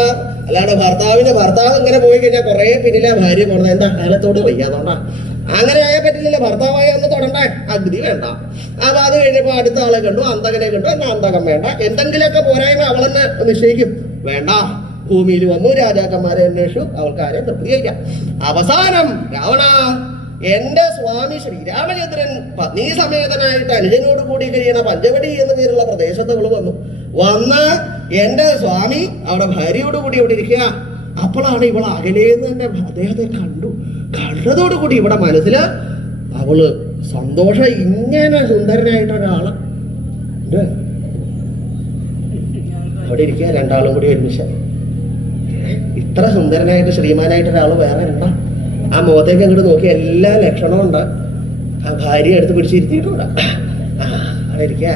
അല്ലാണ്ട് ഭർത്താവ് ഇങ്ങനെ പോയി കഴിഞ്ഞാൽ കുറെ പിന്നിലെ ഭാര്യ പോണത്. എന്താ കാലത്തോട് വയ്യ, അതുകൊണ്ടാ. അങ്ങനെ ആയാൽ പറ്റില്ലല്ലോ. ഭർത്താവായ ഒന്ന് തൊടണ്ടേ? അഗ്നി വേണ്ട. അപ്പൊ അത് കഴിഞ്ഞപ്പോ അടുത്ത ആളെ കണ്ടു, അന്തകനെ കണ്ടു. എന്നാ അന്തകം വേണ്ട, എന്തെങ്കിലുമൊക്കെ പോരായ്മ അവളെന്നെ നിശ്ചയിക്കും. വേണ്ട, ഭൂമിയിൽ വന്നു, രാജാക്കന്മാരെ അന്വേഷിച്ചു, അവൾക്ക് ആരെയും തൃപ്തിയില്ല. അവസാനം രാവണ, എന്റെ സ്വാമി ശ്രീരാമചന്ദ്രൻ പത്നി സമേതനായിട്ട് അനുജനോട് കൂടി കഴിയണ പഞ്ചവടി എന്ന പേരുള്ള പ്രദേശത്ത് അവള് വന്ന് എന്റെ സ്വാമി അവിടെ ഭാര്യയോട് കൂടി അവിടെ ഇരിക്കുക. അപ്പോഴാണ് ഇവൾ അകലേന്ന് തന്നെ അദ്ദേഹത്തെ കണ്ടതോടുകൂടി ഇവിടെ മനസ്സില് അവള് സന്തോഷം. ഇങ്ങനെ സുന്ദരനായിട്ടൊരാള് അവിടെ ഇരിക്കുക, രണ്ടാളും കൂടി ഒരുമിച്ച്. ഇത്ര സുന്ദരനായിട്ട് ശ്രീമാനായിട്ട് ഒരാള് വേറെ ഉണ്ടോ? ആ മുഖത്തേക്ക് അങ്ങോട്ട് നോക്കി എല്ലാ ലക്ഷണവും ഉണ്ട്. ആ ഭാര്യ എടുത്ത് പിടിച്ചിരുത്തിയിട്ടുണ്ട്. അവിടെ ഇരിക്കുക.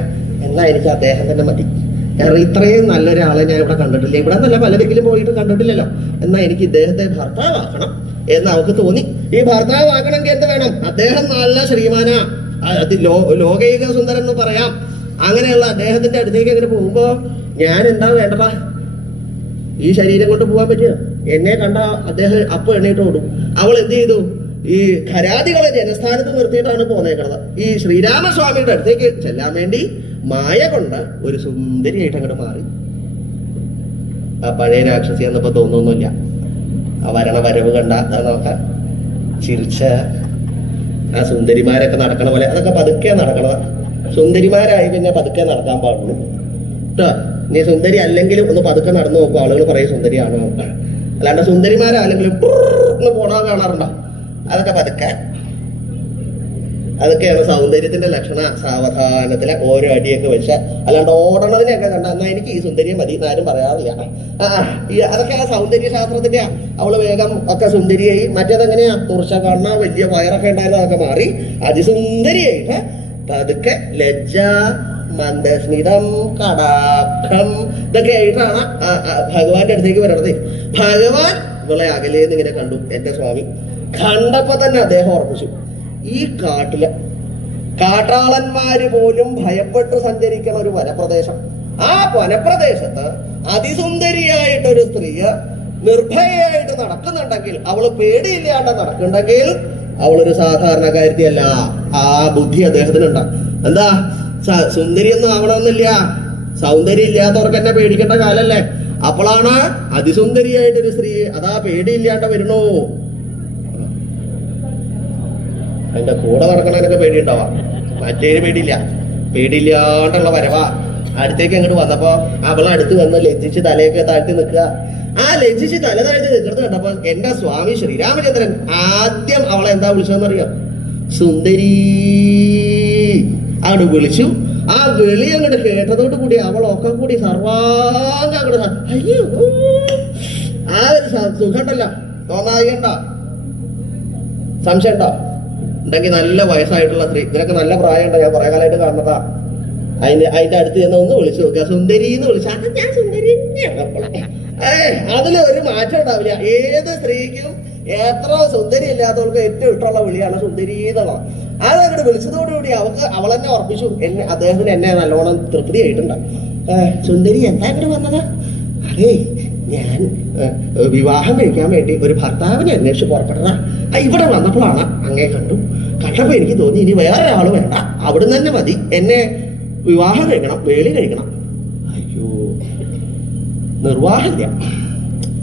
എന്നാ എനിക്ക് അദ്ദേഹം തന്നെ മതി. കാരണം ഇത്രയും നല്ലൊരാളെ ഞാൻ ഇവിടെ കണ്ടിട്ടില്ല. ഇവിടെ നല്ല പലരെങ്കിലും പോയിട്ട് കണ്ടിട്ടില്ലല്ലോ. എന്നാ എനിക്ക് ഇദ്ദേഹത്തെ ഭർത്താവാക്കണം എന്ന് അവർക്ക് തോന്നി. ഈ ഭർത്താവാക്കണമെങ്കിൽ എന്ത് വേണം? അദ്ദേഹം നല്ല ശ്രീമാന, ലോകൈക സുന്ദരൻ എന്ന് പറയാം. അങ്ങനെയുള്ള അദ്ദേഹത്തിന്റെ അടുത്തേക്ക് അങ്ങനെ പോകുമ്പോ ഞാൻ എന്താ വേണ്ടതാ? ഈ ശരീരം കൊണ്ട് പോകാൻ പറ്റുക? എന്നെ കണ്ട അദ്ദേഹം അപ്പൊ എണ്ണീട്ട് ഓടും. അവൾ എന്ത് ചെയ്തു? ഈ ഖരാദികളെ ജനസ്ഥാനത്ത് നിർത്തിയിട്ടാണ് പോന്നേക്കണത്. ഈ ശ്രീരാമസ്വാമിയുടെ അടുത്തേക്ക് ചെല്ലാൻ വേണ്ടി മായ കൊണ്ട് ഒരു സുന്ദരിയായിട്ട് അങ്ങോട്ട് മാറി. ആ പഴയ രാക്ഷസി എന്നപ്പോ തോന്നുന്നില്ല. ആ വരവ് കണ്ട നോക്കാൻ ചിരിച്ച ആ സുന്ദരിമാരൊക്കെ നടക്കണ പോലെ അതൊക്കെ പതുക്കെ നടക്കണത്. സുന്ദരിമാരായി കഴിഞ്ഞാൽ പതുക്കെ നടക്കാൻ പാടുള്ളൂ കേട്ടോ. നീ സുന്ദരി അല്ലെങ്കിലും ഒന്ന് പതുക്കെ നടന്നു നോക്കും, ആളുകൾ പറയും സുന്ദരിയാണ്. അല്ലാണ്ട് സുന്ദരിമാരല്ലെങ്കിലും പോടാൻ കാണാറുണ്ടോ? അതൊക്കെ പതുക്കെ. അതൊക്കെയാണ് സൗന്ദര്യത്തിന്റെ ലക്ഷണ. സാവധാനത്തിലെ ഓരോ അടിയൊക്കെ വെച്ച്, അല്ലാണ്ട് ഓടണതിനെയൊക്കെ കണ്ട എന്നാ എനിക്ക് ഈ സുന്ദരിയെ മതി എന്നാരും പറയാറില്ല. അതൊക്കെ ആ സൗന്ദര്യ ശാസ്ത്രത്തിന്റെ. അവള് വേഗം ഒക്കെ സുന്ദരിയായി. മറ്റേതെങ്ങനെയാ? തുറച്ച കണ്ണ, വലിയ വയറൊക്കെ ഉണ്ടായിരുന്നു, അതൊക്കെ മാറി അതിസുന്ദരിയായിട്ട് പതുക്കെ ലജ്ജ, മന്ദസ്മിതം, കടാക്ഷം ഇതൊക്കെ ആയിട്ടാണ് ഭഗവാന്റെ അടുത്തേക്ക് വരണത്. ഭഗവാൻ ഇവളെ അകലേന്ന് ഇങ്ങനെ കണ്ടു. എന്റെ സ്വാമി കണ്ടപ്പോ തന്നെ അദ്ദേഹം ഉറപ്പിച്ചു, ഈ കാട്ടില് കാട്ടാളന്മാര് പോലും ഭയപ്പെട്ട് സഞ്ചരിക്കുന്ന ഒരു വനപ്രദേശം, ആ വനപ്രദേശത്ത് അതിസുന്ദരിയായിട്ടൊരു സ്ത്രീ നിർഭയയായിട്ട് നടക്കുന്നുണ്ടെങ്കിൽ, അവള് പേടിയില്ലാണ്ട് നടക്കുന്നുണ്ടെങ്കിൽ അവളൊരു സാധാരണക്കാരിയല്ല. ആ ബുദ്ധി അദ്ദേഹത്തിനുണ്ട്. എന്താ സുന്ദരിയൊന്നും ആവണമെന്നില്ല. സൗന്ദര്യം ഇല്ലാത്തവർക്ക് എന്നെ പേടിക്കേണ്ട കാലല്ലേ. അപ്പോഴാണ് അതിസുന്ദരിയായിട്ടൊരു സ്ത്രീ അതാ പേടിയില്ലാണ്ട് വരണോ. അതിന്റെ കൂടെ നടക്കണതിനൊക്കെ പേടിയുണ്ടാവാം, മറ്റേന് പേടിയില്ലാണ്ടുള്ള വരവാ. അടുത്തേക്ക് അങ്ങോട്ട് വന്നപ്പോ അവളടുത്ത് വന്ന് ലജ്ജിച്ച് തലയൊക്കെ താഴ്ത്തി നിൽക്കുക. ആ ലജ്ജിച്ച് തല താഴ്ത്തി നിൽക്കുന്നത് കണ്ടപ്പോ എന്റെ സ്വാമി ശ്രീരാമചന്ദ്രൻ ആദ്യം അവളെ എന്താ വിളിച്ചതെന്നറിയാം? സുന്ദരി അങ്ങോട്ട് വിളിച്ചു. ആ വിളി അങ്ങോട്ട് കേട്ടതോട് കൂടി അവളൊക്കെ കൂടി സർവാംഗ അങ്ങോട്ട് അയ്യോ ആ ഒരു സുഖമുണ്ടല്ലോ. തോന്നായിണ്ട സംശയം ഉണ്ടോ? ഉണ്ടെങ്കിൽ നല്ല വയസ്സായിട്ടുള്ള സ്ത്രീ, ഇതിനൊക്കെ നല്ല പ്രായമുണ്ടോ? ഞാൻ കുറെ കാലമായിട്ട് കാണുന്നതാ. അതിന്റെ അടുത്ത് ചെന്ന് ഒന്ന് വിളിച്ചു നോക്കുക, സുന്ദരി എന്ന് വിളിച്ചാ ഞാൻ സുന്ദരി അതില് ഒരു മാറ്റം ഉണ്ടാവില്ല. ഏത് സ്ത്രീക്കും എത്ര സുന്ദരി ഇല്ലാത്തവർക്ക് ഏറ്റവും ഇഷ്ടമുള്ള വിളിയാണ് സുന്ദരി എന്നുള്ളത്. അതങ്ങോട്ട് വിളിച്ചതോടുകൂടി അവളെന്നെ ഉറപ്പിച്ചു. അദ്ദേഹത്തിന് എന്നെ നല്ലോണം തൃപ്തിയായിട്ടുണ്ട്. സുന്ദരി എന്താ ഇങ്ങോട്ട് വന്നത്? അതേ ഞാൻ വിവാഹം കഴിക്കാൻ വേണ്ടി ഒരു ഭർത്താവിനെ അന്വേഷിച്ച് പുറപ്പെട്ടതാ. ഇവിടെ വന്നപ്പോഴാണ് അങ്ങേ കണ്ടപ്പോ എനിക്ക് തോന്നി ഇനി വേറെ ആള് വേണ്ട, അവിടുന്ന് തന്നെ മതി, എന്നെ വിവാഹം കഴിക്കണം, വേളി കഴിക്കണം. അയ്യോ നിർവാഹമില്ല.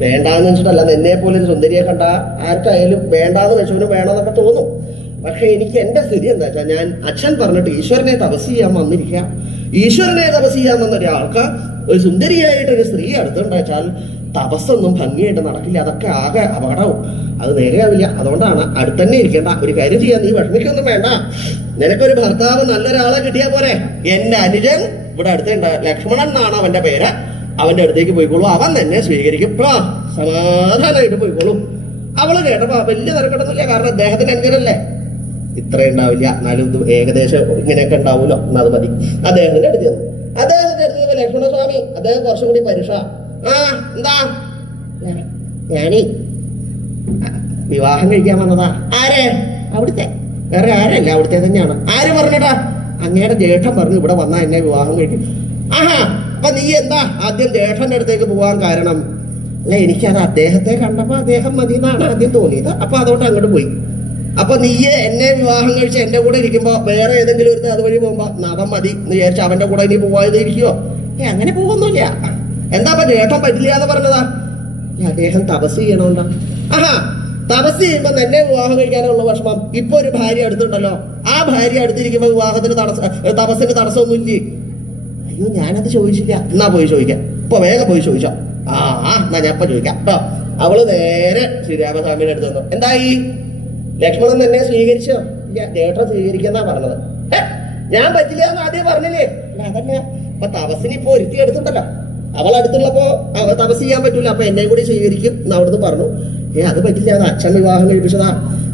വേണ്ടാന്ന് വെച്ചിട്ടല്ല, എന്നെ പോലെ ഒരു സുന്ദരിയെ കണ്ട ആർക്കായാലും വേണ്ടാന്ന് വെച്ചവനും വേണമെന്നൊക്കെ തോന്നും. പക്ഷെ എനിക്ക് എന്റെ സ്ഥിതി എന്താ വെച്ചാൽ, ഞാൻ അച്ഛൻ പറഞ്ഞിട്ട് ഈശ്വരനെ തപസ് ചെയ്യാൻ വന്നിരിക്കുക. ഈശ്വരനെ തപസ് ചെയ്യാൻ വന്ന ഒരാൾക്ക് ഒരു സുന്ദരിയായിട്ടൊരു സ്ത്രീ അടുത്തുണ്ട് വെച്ചാൽ തപസ്സൊന്നും ഭംഗിയായിട്ട് നടക്കില്ല. അതൊക്കെ ആകെ അപകടവും, അത് നേരെയാവില്ല. അതുകൊണ്ടാണ് അടുത്തന്നെ ഇരിക്കേണ്ട. ഒരു കാര്യം ചെയ്യാൻ, നീ വിഷമിക്കൊന്നും വേണ്ട. നിനക്കൊരു ഭർത്താവ് നല്ലൊരാളെ കിട്ടിയാ പോരെ. എന്റെ അനുജൻ ഇവിടെ അടുത്തുണ്ട്, ലക്ഷ്മണൻ എന്നാണ് അവന്റെ പേര്. അവന്റെ അടുത്തേക്ക് പോയിക്കോളൂ, അവൻ തന്നെ സ്വീകരിക്കും. സമാധാനമായിട്ട് പോയിക്കോളൂ. അവള് കേട്ടപ്പോ വലിയ തിരക്കിടുന്നില്ല, കാരണം അദ്ദേഹത്തിന് അനുജനല്ലേ. ഇത്ര ഉണ്ടാവില്ല, എന്നാലും ഇത് ഏകദേശം ഇങ്ങനെയൊക്കെ ഉണ്ടാവൂലോ, എന്നത് മതി. അദ്ദേഹത്തിന്റെ അടുത്ത് ലക്ഷ്മണസ്വാമി, അദ്ദേഹം കുറച്ചും കൂടി പരുഷ. എന്താ? ഞാനീ വിവാഹം കഴിക്കാൻ വന്നതാ. ആരെ? അവിടുത്തെ, വേറെ ആരല്ല, അവിടുത്തെ തന്നെയാണ്. ആര് പറഞ്ഞിട്ടാ? അങ്ങയുടെ ജേഷ്ഠൻ പറഞ്ഞു ഇവിടെ വന്നാ എന്നെ വിവാഹം കഴിക്കും. ആഹാ, അപ്പൊ നീ എന്താ ആദ്യം ജേഷ്ഠന്റെ അടുത്തേക്ക് പോവാൻ കാരണം? അല്ല, എനിക്കത് അദ്ദേഹത്തെ കണ്ടപ്പോ അദ്ദേഹം മതി എന്നാണ് ആദ്യം തോന്നിയത്. അപ്പൊ അതുകൊണ്ട് അങ്ങോട്ട് പോയി. അപ്പൊ നീ എന്നെ വിവാഹം കഴിച്ച് എന്റെ കൂടെ ഇരിക്കുമ്പോ വേറെ ഏതെങ്കിലും ഒരു അതുവഴി പോകുമ്പോ അവൻ മതി എന്ന് വിചാരിച്ച അവന്റെ കൂടെ ഇനി പോവാതെ ഇരിക്കുവോ? അങ്ങനെ പോകുന്നില്ല. എന്താ അപ്പൊ ജേഷ്ഠൻ പറ്റില്ല എന്ന് പറഞ്ഞതാ? അദ്ദേഹം തപസ് ചെയ്യണോണ്ടാ. ആഹാ, തപസ് ചെയ്യുമ്പോ എന്നെ വിവാഹം കഴിക്കാനുള്ള വിഷമം. ഇപ്പൊ ഒരു ഭാര്യ അടുത്തുണ്ടല്ലോ, ആ ഭാര്യ അടുത്തിരിക്കുമ്പോ വിവാഹത്തിന് തപസ്സിന് തടസ്സമൊന്നുമില്ലേ? അയ്യോ, ഞാനത് ചോദിച്ചില്ല. എന്നാ പോയി ചോദിക്കാം, ഇപ്പൊ വേഗം പോയി ചോദിച്ചോ. എന്നാ ഞാൻ ഇപ്പൊ ചോദിക്കാം കേട്ടോ. അവള് നേരെ ശ്രീരാമസ്വാമിയുടെ അടുത്ത് വന്നു. എന്തായി, ലക്ഷ്മണൻ എന്നെ സ്വീകരിച്ചോ? ഇല്ല, ജേഷ്ഠൻ സ്വീകരിക്കെന്നാ പറഞ്ഞത്. ഞാൻ പറ്റില്ല എന്ന് ആദ്യം പറഞ്ഞില്ലേ? അതന്നെ, അപ്പൊ തപസ്സിന് ഇപ്പൊ ഒരുത്തി എടുത്തിട്ടല്ലോ, അവളടുത്തുള്ളപ്പോ തപസ് ചെയ്യാൻ പറ്റൂല, അപ്പൊ എന്നെ കൂടി സ്വീകരിക്കും എന്ന് അവിടുന്ന് പറഞ്ഞു. അത് പറ്റില്ല, അത് അച്ഛൻ വിവാഹം കഴിപ്പിച്ചതാ,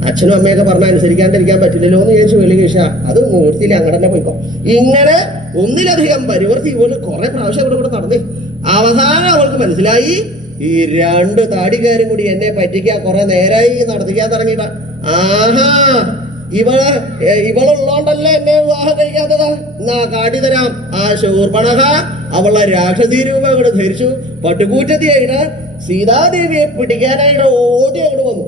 അച്ഛനും അമ്മയൊക്കെ പറഞ്ഞ അനുസരിക്കാണ്ടിരിക്കാൻ പറ്റില്ലല്ലോ എന്ന് ചോദിച്ചു വെളി കഴിച്ച അത് നിവൃത്തിയില്ല, അങ്ങനെ തന്നെ പോയിക്കോ. ഇങ്ങനെ ഒന്നിലധികം പരിവർത്തി പോലെ കുറെ പ്രാവശ്യം ഇവിടെ കൂടെ നടന്നേ. അവസാനം അവൾക്ക് മനസ്സിലായി, ഈ രണ്ട് താടിക്കാരും കൂടി എന്നെ പറ്റിക്കാൻ കുറെ നേരായി നടത്തിക്കാൻ തുടങ്ങിയിട്ട. ആഹാ, ഇവളുള്ളോണ്ടല്ലേ എന്നെ വിവാഹം കഴിക്കാത്തതാ. എന്നാ കാട്ടി തരാം. ആ ശൂർപ്പണഖ അവളുടെ രാക്ഷസീ രൂപം അങ്ങോട്ട് ധരിച്ചു പട്ടുകൂറ്റത്തിയായിട്ട് സീതാദേവിയെ പിടിക്കാനായിട്ട് ഓടി അങ്ങോട്ട് വന്നു.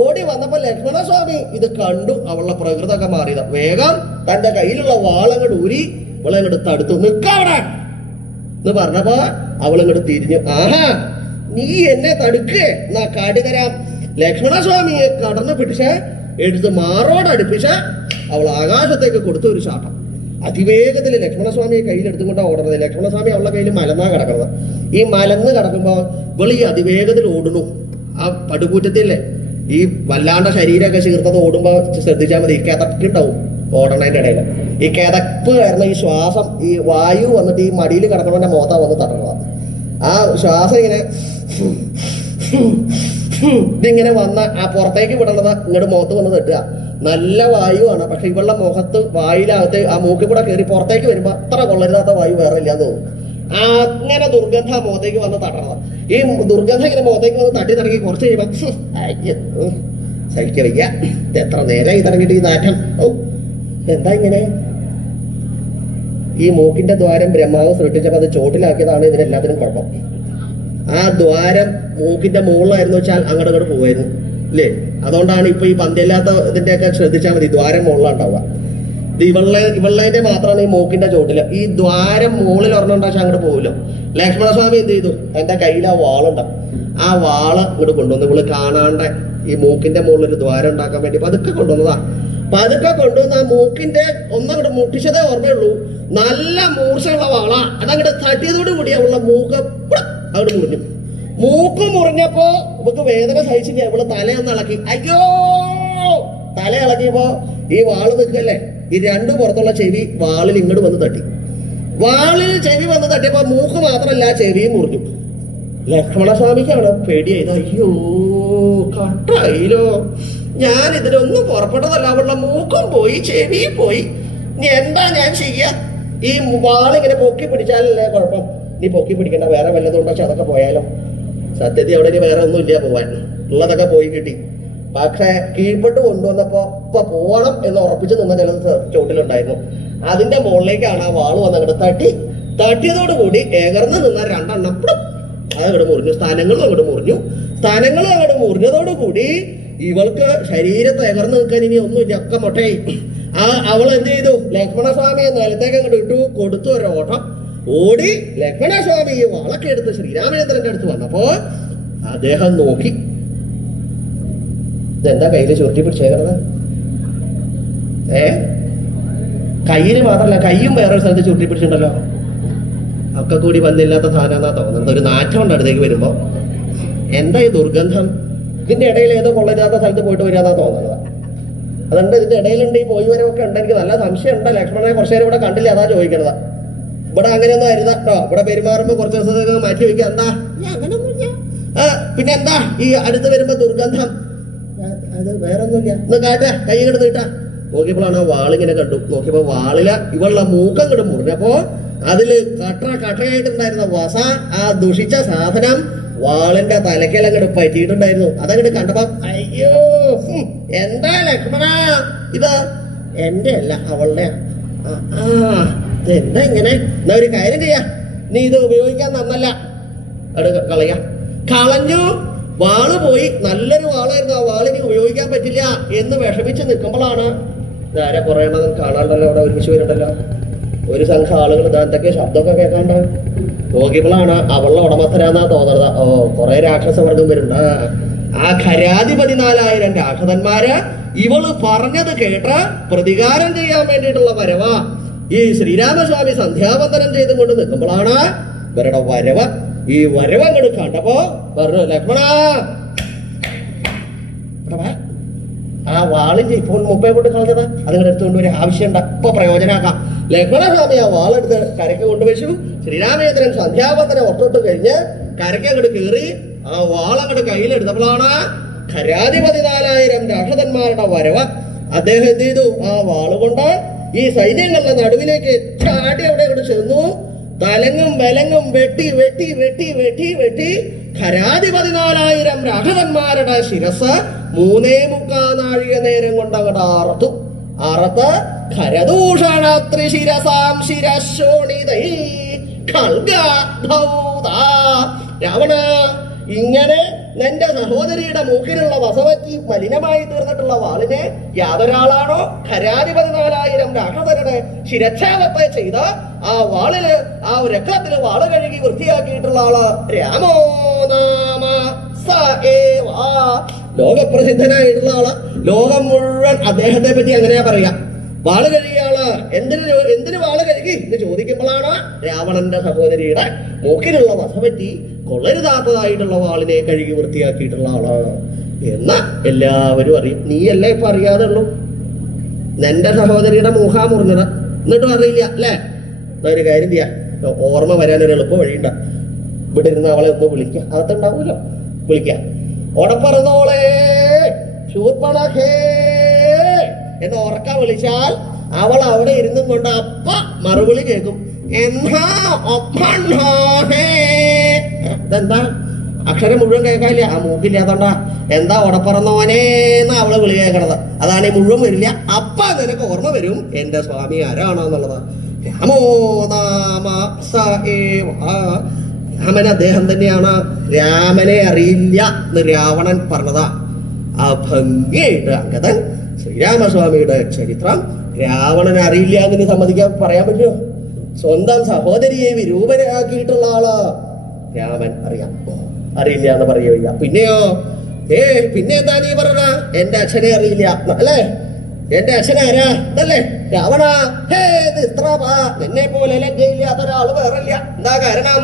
ഓടി വന്നപ്പോ ലക്ഷ്മണസ്വാമി ഇത് കണ്ടു. അവളുടെ പ്രകൃതമൊക്കെ മാറിയതാ. വേഗം തന്റെ കയ്യിലുള്ള വാളങ്ങോട്ട് ഊരി അവളങ്ങോട്ട് തടുത്തു. നിക്കവിടെ എന്ന് പറഞ്ഞപ്പോ അവളിങ്ങോട്ട് തിരിഞ്ഞു. ആഹാ, നീ എന്നെ തടുക്കേ, എന്നാ കാട്ടി തരാം. ലക്ഷ്മണസ്വാമിയെ കടന്നു പിടിച്ച് എടുത്ത് മാറോടടുപ്പിച്ച അവൾ ആകാശത്തേക്ക് കൊടുത്തു ഒരു ചാട്ടം. അതിവേഗത്തിൽ ലക്ഷ്മണസ്വാമിയെ കയ്യിലെടുത്തുകൊണ്ടാണ് ഓടുന്നത്. ലക്ഷ്മണസ്വാമി അവളുടെ കയ്യിൽ മലന്നാ കിടക്കുന്നത്. ഈ മലന്ന് കിടക്കുമ്പോ ഇവള് ഈ അതിവേഗത്തിൽ ഓടുന്നു. ആ പടുകൂറ്റത്തില്ലേ, ഈ വല്ലാണ്ട ശരീരമൊക്കെ ചീർത്തത് ഓടുമ്പോ ശ്രദ്ധിച്ചാൽ മതി, ഈ കിതപ്പുണ്ടാവും ഓടണതിന്റെ ഇടയിൽ. ഈ കിതപ്പ് കാരണം ഈ ശ്വാസം, ഈ വായു വന്നിട്ട് ഈ മടിയിൽ കിടക്കണവന്റെ മോത്ത വന്ന് തട്ടണതാണ്. ആ ശ്വാസം ഇങ്ങനെ ഇതിങ്ങനെ വന്ന ആ പുറത്തേക്ക് വിടണത് ഇങ്ങോട്ട് മുഖത്ത് വന്ന് തട്ടുക. നല്ല വായുവാണ്, പക്ഷെ ഇവളുടെ മുഖത്ത് വായിലകത്ത് ആ മൂക്കിൽ കൂടെ കയറി പുറത്തേക്ക് വരുമ്പോ അത്ര കൊള്ളരുതാത്ത വായു വേറെ ഇല്ലാന്ന് തോന്നും. അങ്ങനെ ദുർഗന്ധ മുഖത്തേക്ക് വന്ന് തട്ടണത്. ഈ ദുർഗന്ധം ഇങ്ങനെ മുഖത്തേക്ക് വന്ന് തട്ടി തുടങ്ങി കുറച്ച് കഴിയുമ്പോ സഹിക്ക വയ്യ, എത്ര നേരം ഇറങ്ങിയിട്ട് ഈ നാറ്റം. എന്താ ഇങ്ങനെ? ഈ മൂക്കിന്റെ ദ്വാരം ബ്രഹ്മാവ് സൃഷ്ടിച്ചപ്പോ അത് ചോട്ടിലാക്കിയതാണ് ഇതിനെല്ലാത്തിനും കുഴപ്പം. ആ ദ്വാരം മൂക്കിന്റെ മുകളിലായിരുന്നു വെച്ചാൽ അങ്ങോട്ട് അങ്ങോട്ട് പോവായിരുന്നു അല്ലേ? അതുകൊണ്ടാണ് ഇപ്പൊ ഈ പന്തില്ലാത്ത ഇതിന്റെയൊക്കെ ശ്രദ്ധിച്ചാൽ മതി, ദ്വാരം മുകളിലുണ്ടാവുക. ഇത് ഇവളുടെ മാത്രമാണ് ഈ മൂക്കിന്റെ ചോട്ടില്. ഈ ദ്വാരം മുകളിൽ ഒരെണ്ണുണ്ടാച്ചാൽ അങ്ങോട്ട് പോകില്ലോ. ലക്ഷ്മണസ്വാമി എന്ത് ചെയ്തു, എന്റെ കയ്യിൽ ആ വാളുണ്ട്, ആ വാള് ഇങ്ങോട്ട് കൊണ്ടുവന്നു. ഇവള് കാണാണ്ട് ഈ മൂക്കിന്റെ മുകളിൽ ഒരു ദ്വാരം ഉണ്ടാക്കാൻ വേണ്ടി പതുക്കെ കൊണ്ടുവന്നതാ. പതുക്കെ കൊണ്ടുവന്ന് ആ മൂക്കിന്റെ ഒന്നങ്ങോട്ട് മുട്ടിച്ചതേ ഓർമ്മയുള്ളൂ. നല്ല മൂർച്ചയുള്ള വാള. അതങ്ങോട്ട് തട്ടിയതോട് കൂടി അവളുടെ മൂക്ക് അങ്ങോട്ട് മുറിഞ്ഞു. മൂക്ക് മുറിഞ്ഞപ്പോ നമുക്ക് വേദന സഹിച്ചില്ല. ഇവള് തലയൊന്ന് ഇളക്കി. അയ്യോ, തല ഇളക്കിയപ്പോ ഈ വാള് നിൽക്കല്ലേ, ഈ രണ്ടു പുറത്തുള്ള ചെവി വാളിൽ ഇങ്ങോട്ട് വന്ന് തട്ടി. വാളിൽ ചെവി വന്ന് തട്ടിയപ്പോ മൂക്ക് മാത്രമല്ല ചെവിയും മുറിഞ്ഞു. ലക്ഷ്മണസ്വാമിക്കാണ് പേടിയായത്. അയ്യോ, കട്ടായില്ലോ, ഞാൻ ഇതിലൊന്നും പുറപ്പെട്ടതല്ല, അവളുടെ മൂക്കും പോയി ചെവിയും പോയി. ഇനി എന്താ ഞാൻ ചെയ്യാ? ഈ വാളിങ്ങനെ പൊക്കി പിടിച്ചാലല്ലേ കുഴപ്പം. നീ പൊക്കി പിടിക്കണ്ട, വേറെ വല്ലതും ഉണ്ടോ അതൊക്കെ പോയാലോ. സത്യത്തിൽ അവിടെ ഇനി വേറെ ഒന്നും ഇല്ല പോവാൻ, ഉള്ളതൊക്കെ പോയി കിട്ടി. പക്ഷെ കീഴ്പ്പെട്ട് കൊണ്ടുവന്നപ്പോ ഇപ്പൊ പോകണം എന്ന് ഉറപ്പിച്ച് നിന്ന ചിലത് ചോട്ടിലുണ്ടായിരുന്നു. അതിന്റെ മുകളിലേക്കാണ് ആ വാള് വന്ന് അങ്ങോട്ട് തട്ടിയതോടുകൂടി ഏകർന്ന് നിന്ന രണ്ടെണ്ണം അത് അങ്ങോട്ട് മുറിഞ്ഞു. സ്ഥാനങ്ങളും അങ്ങോട്ട് മുറിഞ്ഞതോടുകൂടി ഇവൾക്ക് ശരീരത്തെ എകർന്ന് നിൽക്കാൻ ഇനി ഒന്നുമില്ല, ഒക്കെ മൊട്ടയായി. അവൾ എന്ത് ചെയ്തു, ലക്ഷ്മണസ്വാമിയെ നിലത്തേക്ക് അങ്ങോട്ട് ഇട്ടു, കൊടുത്തു ഒരു ഓട്ടം. ഓടി ലക്ഷ്മണസ്വാമി ഈ വാളൊക്കെ എടുത്ത് ശ്രീരാമചന്ദ്രന്റെ അടുത്ത് വന്നപ്പോ അദ്ദേഹം നോക്കി, ഇതെന്താ കയ്യില് ചുരുട്ടി പിടിച്ചേക്കണത്? കയ്യില് മാത്രല്ല, കയ്യും വേറൊരു സ്ഥലത്ത് ചുരുട്ടി പിടിച്ചിട്ടുണ്ടല്ലോ. ഒക്കെ കൂടി വന്നില്ലാത്ത സാധനം എന്നാ തോന്നുന്നത്. ഒരു നാറ്റം ഉണ്ട് അടുത്തേക്ക് വരുമ്പോ. എന്താ ഈ ദുർഗന്ധം? ഇതിന്റെ ഇടയിൽ ഏതോ കൊള്ളരുതാത്ത സ്ഥലത്ത് പോയിട്ട് വരാന്നാ തോന്നുന്നത്. അതുകൊണ്ട് ഇതിന്റെ ഇടയിലുണ്ട് ഈ പോയി വരവൊക്കെ ഉണ്ട്. എനിക്ക് നല്ല സംശയം ഉണ്ട്. ലക്ഷ്മണനെ കുറച്ചു നേരം ഇവിടെ കണ്ടില്ല, അതാ ചോദിക്കണത്. ഇവിടെ അങ്ങനെയൊന്നും അരുതാ കേട്ടോ. ഇവിടെ പെരുമാറുമ്പോ കുറച്ച് ദിവസത്തേക്ക് മാറ്റി വെക്കുക. എന്താ അങ്ങനെയൊന്നുമില്ല. പിന്നെ എന്താ ഈ അടുത്ത് വരുമ്പോ ദുർഗന്ധം? അത് വേറെ ഒന്നുമില്ല. ഒന്ന് കാട്ടെ, കൈ ഇങ്ങോട്ട് നീട്ടാ. നോക്കിയപ്പോഴാണ് ആ വാളിങ്ങനെ കണ്ടു. നോക്കിയപ്പോ വാളില് ഇവളുടെ മൂക്കം കിട്ടും മുറിഞ്ഞപ്പോ അതില് കട്ടയായിട്ടുണ്ടായിരുന്ന വസ, ആ ദുഷിച്ച സാധനം വാളിന്റെ തലക്കലങ്ങോട്ട് പറ്റിയിട്ടുണ്ടായിരുന്നു. അതങ്ങോട്ട് കണ്ടപ്പോ അയ്യോ, എന്താ ലക്ഷ്മണ ഇത്? എന്റെ അല്ല, അവളുടെ. എന്താ ഇങ്ങനെ? എന്നാ ഒരു കാര്യം ചെയ്യാ, നീ ഇത് ഉപയോഗിക്കാൻ നന്നല്ല, കളയാ. കളഞ്ഞു, വാള് പോയി. നല്ലൊരു വാളായിരുന്നു, ആ വാളിനി ഉപയോഗിക്കാൻ പറ്റില്ല എന്ന് വിഷമിച്ച് നിൽക്കുമ്പോഴാണ് ആരെ പറയണത് കാണാണ്ടല്ലോ, അവിടെ ഒരുമിച്ച് വരുന്നുണ്ടല്ലോ ഒരു സംഘം ആളുകൾ. എന്തൊക്കെ ശബ്ദമൊക്കെ കേൾക്കാണ്ട് നോക്കിയപ്പോഴാണ് അവളുടെ ഉടമസ്ഥരാന്നാ തോന്നുന്നത്. ഓ, കുറെ രാക്ഷസവർഗം വരുന്നുണ്ട്. ആ ഖരാധിപതി 4000 രാക്ഷസന്മാര് ഇവള് പറഞ്ഞത് കേട്ട് പ്രതികാരം ചെയ്യാൻ വേണ്ടിയിട്ടുള്ള വരവാ. ഈ ശ്രീരാമസ്വാമി സന്ധ്യാവന്ദനം ചെയ്തുകൊണ്ട് നിൽക്കുമ്പോഴാണ് ഇവരുടെ വരവ്. ഈ വരവ് അങ്ങോട്ട് കണ്ടപ്പോ പറഞ്ഞു, ലക്ഷ്മണ ആ വാളിന്റെ ഇപ്പോൾ മുപ്പേ കൊണ്ട് കളഞ്ഞത് അതുകൊണ്ട് എടുത്തുകൊണ്ട് ഒരു ആവശ്യമുണ്ട്, ഇപ്പൊ പ്രയോജനാക്കാം. ലക്ഷ്മണസ്വാമി ആ വാളെടുത്ത് കരയ്ക്ക് കൊണ്ടുവച്ചു. ശ്രീരാമചന്ദ്രൻ സന്ധ്യാവന്ദനം ഒട്ടോട്ട് കഴിഞ്ഞ് കരയ്ക്ക് അങ്ങോട്ട് കയറി ആ വാളങ്ങോട്ട് കയ്യിലെടുത്തപ്പോഴാണ് ഖരാധിപതി 4000 രാക്ഷസന്മാരുടെ വരവ്. അദ്ദേഹം എന്ത് ചെയ്തു? ആ വാളുകൊണ്ട് ഈ സൈന്യങ്ങളുടെ നടുവിലേക്ക് ചാടി അവിടെ അങ്ങോട്ട് ചെന്നു. തലങ്ങും വിലങ്ങും വെട്ടി വെട്ടി വെട്ടി വെട്ടി വെട്ടി ഖരാധിപതി 4000 രാക്ഷസന്മാരുടെ ശിരസ് 3.25 നാഴിക നേരം കൊണ്ട് അങ്ങോട്ട് അറുത്തു. അറുത്ത് ഖരദൂഷണത്രിശിരസാം ശിരശോണിതൈ രാവണ, ഇങ്ങനെ നിന്റെ സഹോദരിയുടെ മൂക്കിലുള്ള വസവറ്റി മലിനമായി തീർന്നിട്ടുള്ള വാളിനെ യാതൊരാളാണോ ഖരാധിപതി 4000 രാക്ഷസരുടെ ശിരച്ഛാപത്തെ ചെയ്ത് ആ വാളില് ആ രക്തത്തില് വാള് കഴുകി വൃത്തിയാക്കിയിട്ടുള്ള ആള് രാമോ നാമ സ ഏവാ, ലോകപ്രസിദ്ധനായിട്ടുള്ള ആള്. ലോകം മുഴുവൻ അദ്ദേഹത്തെ പറ്റി അങ്ങനെയാ പറയാ. വാള് കഴുകിയാള്. എന്തിന് വാള് കഴുകി എന്ന് ചോദിക്കുമ്പോഴാണ് രാവണന്റെ സഹോദരിയുടെ മൂക്കിലുള്ള വസവറ്റി കൊള്ളരുതാത്തതായിട്ടുള്ള വാളിനെ കഴുകി വൃത്തിയാക്കിയിട്ടുള്ള ആളാണ് എന്ന് എല്ലാവരും അറിയും. നീയല്ലേ ഇപ്പൊ അറിയാതെ ഉള്ളൂ. നിന്റെ സഹോദരിയുടെ മൂഹാ മുറിഞ്ഞത് എന്നിട്ടും അറിയില്ല അല്ലേ? ഒരു കാര്യം ചെയ്യാ, ഓർമ്മ വരാനൊരു എളുപ്പ വഴിയുണ്ട. ഇവിടെ ഇരുന്ന് അവളെ ഒന്ന് വിളിക്കാം, അകത്തുണ്ടാവൂലോ, വിളിക്കാം. ഓടപ്പറന്നോളെ ശൂർപ്പണഖേ എന്ന് ഉറക്കം വിളിച്ചാൽ അവൾ അവിടെ ഇരുന്നും കൊണ്ട് അപ്പ മറുപടി കേൾക്കും. ഇതെന്താ അക്ഷരം മുഴുവൻ കേൾക്കാനില്ല, ആ മൂക്കില്ലാത്തോണ്ടാ. എന്താ ഉടപ്പറന്നോനേന്ന് അവള് വിളി കേൾക്കണത്. അതാണ് ഈ മുഴുവൻ വരില്ല. അപ്പ നിനക്ക് ഓർമ്മ വരും എന്റെ സ്വാമി ആരാണോ എന്നുള്ളത്. രാമോ നാമ സ ഏവാ, രാമൻ അദ്ദേഹം തന്നെയാണ്. രാമനെ അറിയില്ല എന്ന് രാവണൻ പറഞ്ഞതാ. ആ ഭംഗിയായിട്ട് അങ്കദൻ ശ്രീരാമസ്വാമിയുടെ ചരിത്രം രാവണനെ അറിയില്ല എന്ന് സമ്മതിക്കാൻ പറയാൻ പറ്റുമോ? സ്വന്തം സഹോദരിയെ വിരൂപനാക്കിയിട്ടുള്ള ആള് രാമൻ അറിയില്ല എന്ന് പറയുക. പിന്നെയോ പിന്നെ എന്താ നീ പറഞ്ഞ? എന്റെ അച്ഛനെ അറിയില്ല അല്ലേ? എന്റെ അച്ഛനാരാ ഇതല്ലേ രാവണ? നിന്നെ പോലെ ലജ്ജയില്ലാത്ത ഒരാള് വേറില്ല. എന്താ കാരണം?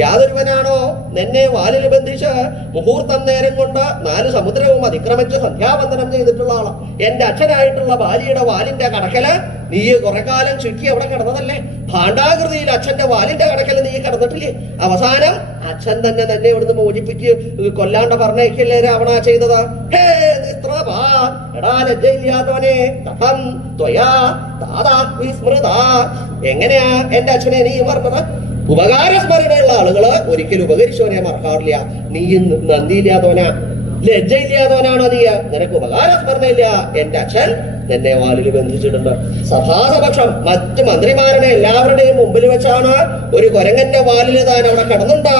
യാതൊരുവനാണോ നിന്നെ വാലിൽ ബന്ധിച്ച് മുഹൂർത്തം നേരം കൊണ്ട് 4 സമുദ്രവും അതിക്രമിച്ച് സന്ധ്യാവന്ദനം ചെയ്തിട്ടുള്ള ആളാ. എന്റെ അച്ഛനായിട്ടുള്ള ഭാര്യയുടെ വാലിന്റെ കടക്കല് നീ കുറെ കാലം ചുറ്റി അവിടെ കിടന്നതല്ലേ? ഭാണ്ഡാകൃതിയിൽ അച്ഛന്റെ വാലിന്റെ കടക്കല് നീ കിടന്നിട്ടില്ലേ? അവസാനം അച്ഛൻ തന്നെ ഇവിടുന്ന് മോചിപ്പിച്ച് കൊല്ലാണ്ട് പറഞ്ഞേക്കല്ലേ രാവണ ചെയ്തത്? ഹേ നിസ്ത്രഭാ, എടാ ലജ്ജയില്ലാത്തവനെ, തപം ത്വയാ താതാ വിസ്മൃത. എങ്ങനെയാ എന്റെ അച്ഛനെ നീ മറന്നത്? ഉപകാരസ്മരണയുള്ള ആളുകള് ഒരിക്കലും ഉപകരിച്ചവനെ മറക്കാറില്ല. നീ നന്ദിയില്ലാത്തവനാ, ലജ്ജയില്ലാത്തവനാണോ നീ? നിനക്ക് ഉപകാരസ്മരണയില്ല. എന്റെ അച്ഛൻ എന്നെ വാലിൽ ബന്ധിച്ചിട്ടുണ്ട്. സഭാസപക്ഷം മറ്റ് മന്ത്രിമാരുടെ എല്ലാവരുടെയും മുമ്പിൽ വെച്ചാണ് ഒരു കുരങ്ങന്റെ വാലിൽ താൻ അവിടെ കടന്നുണ്ട്.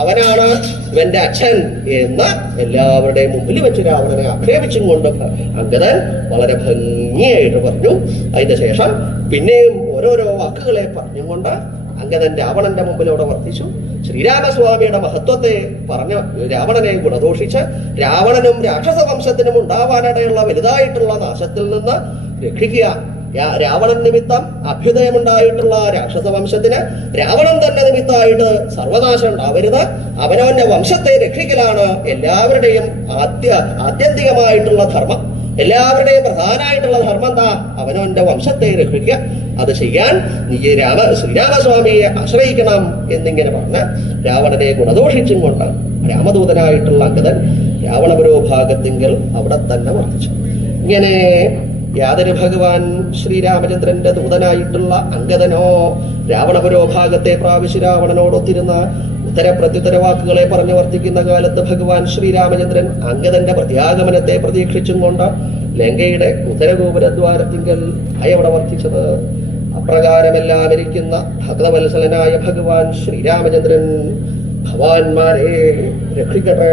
അവനാണ് ഇവന്റെ അച്ഛൻ എന്ന് എല്ലാവരുടെയും മുമ്പിൽ വെച്ച് രാവണനെ ആക്ഷേപിച്ചും കൊണ്ട് അങ്കദൻ വളരെ ഭംഗിയായിട്ട് പറഞ്ഞു. അതിന്റെ ശേഷം പിന്നെയും ഓരോരോ വാക്കുകളെ പറഞ്ഞും കൊണ്ട് അങ്കദൻ രാവണന്റെ മുമ്പിലൂടെ വർത്തിച്ചു. ശ്രീരാമസ്വാമിയുടെ മഹത്വത്തെ പറഞ്ഞ രാവണനെ ഗുണദോഷിച്ച് രാവണനും രാക്ഷസ വംശത്തിനും ഉണ്ടാവാനിടയുള്ള വലുതായിട്ടുള്ള നാശത്തിൽ നിന്ന് രക്ഷിക്കുക. രാവണൻ നിമിത്തം അഭ്യുദയമുണ്ടായിട്ടുള്ള രാക്ഷസ വംശത്തിന് രാവണൻ തന്നെ നിമിത്തമായിട്ട് സർവനാശം ഉണ്ടാവരുത്. അവനവന്റെ വംശത്തെ രക്ഷിക്കലാണ് എല്ലാവരുടെയും ആത്യന്തികമായിട്ടുള്ള ധർമ്മം. എല്ലാവരുടെയും പ്രധാനമായിട്ടുള്ള ധർമ്മം എന്താ? അവനവന്റെ വംശത്തെ രക്ഷിക്കുക. അത് ചെയ്യാൻ നീ ശ്രീരാമസ്വാമിയെ ആശ്രയിക്കണം എന്നിങ്ങനെ പറഞ്ഞ് രാവണനെ ഗുണദോഷിച്ചും കൊണ്ട് രാമദൂതനായിട്ടുള്ള അങ്കദൻ രാവണപുരോഭാഗത്തിങ്കൽ അവിടെ തന്നെ വർദ്ധിച്ചു. ഇങ്ങനെ യാതൊരു ഭഗവാൻ ശ്രീരാമചന്ദ്രന്റെ ദൂതനായിട്ടുള്ള അങ്കദനോ രാവണപുരോഭാഗത്തെ പ്രാവശ്യ രാവണനോടൊത്തിരുന്ന ഉത്തരപ്രത്യുത്തര വാക്കുകളെ പറഞ്ഞു വർത്തിക്കുന്ന കാലത്ത് ഭഗവാൻ ശ്രീരാമചന്ദ്രൻ അംഗദന്റെ പ്രത്യാഗമനത്തെ പ്രതീക്ഷിച്ചും കൊണ്ട് ലങ്കയുടെ ഉത്തരഗോപുരദ്വാരത്തിങ്കൽ അവിടെ വർത്തിച്ചത്. അപ്രകാരമെല്ലാം ഇരിക്കുന്ന ഭക്തവത്സലനായ ഭഗവാൻ ശ്രീരാമചന്ദ്രൻ ഭവാന്മാരെ രക്ഷിക്കട്ടെ.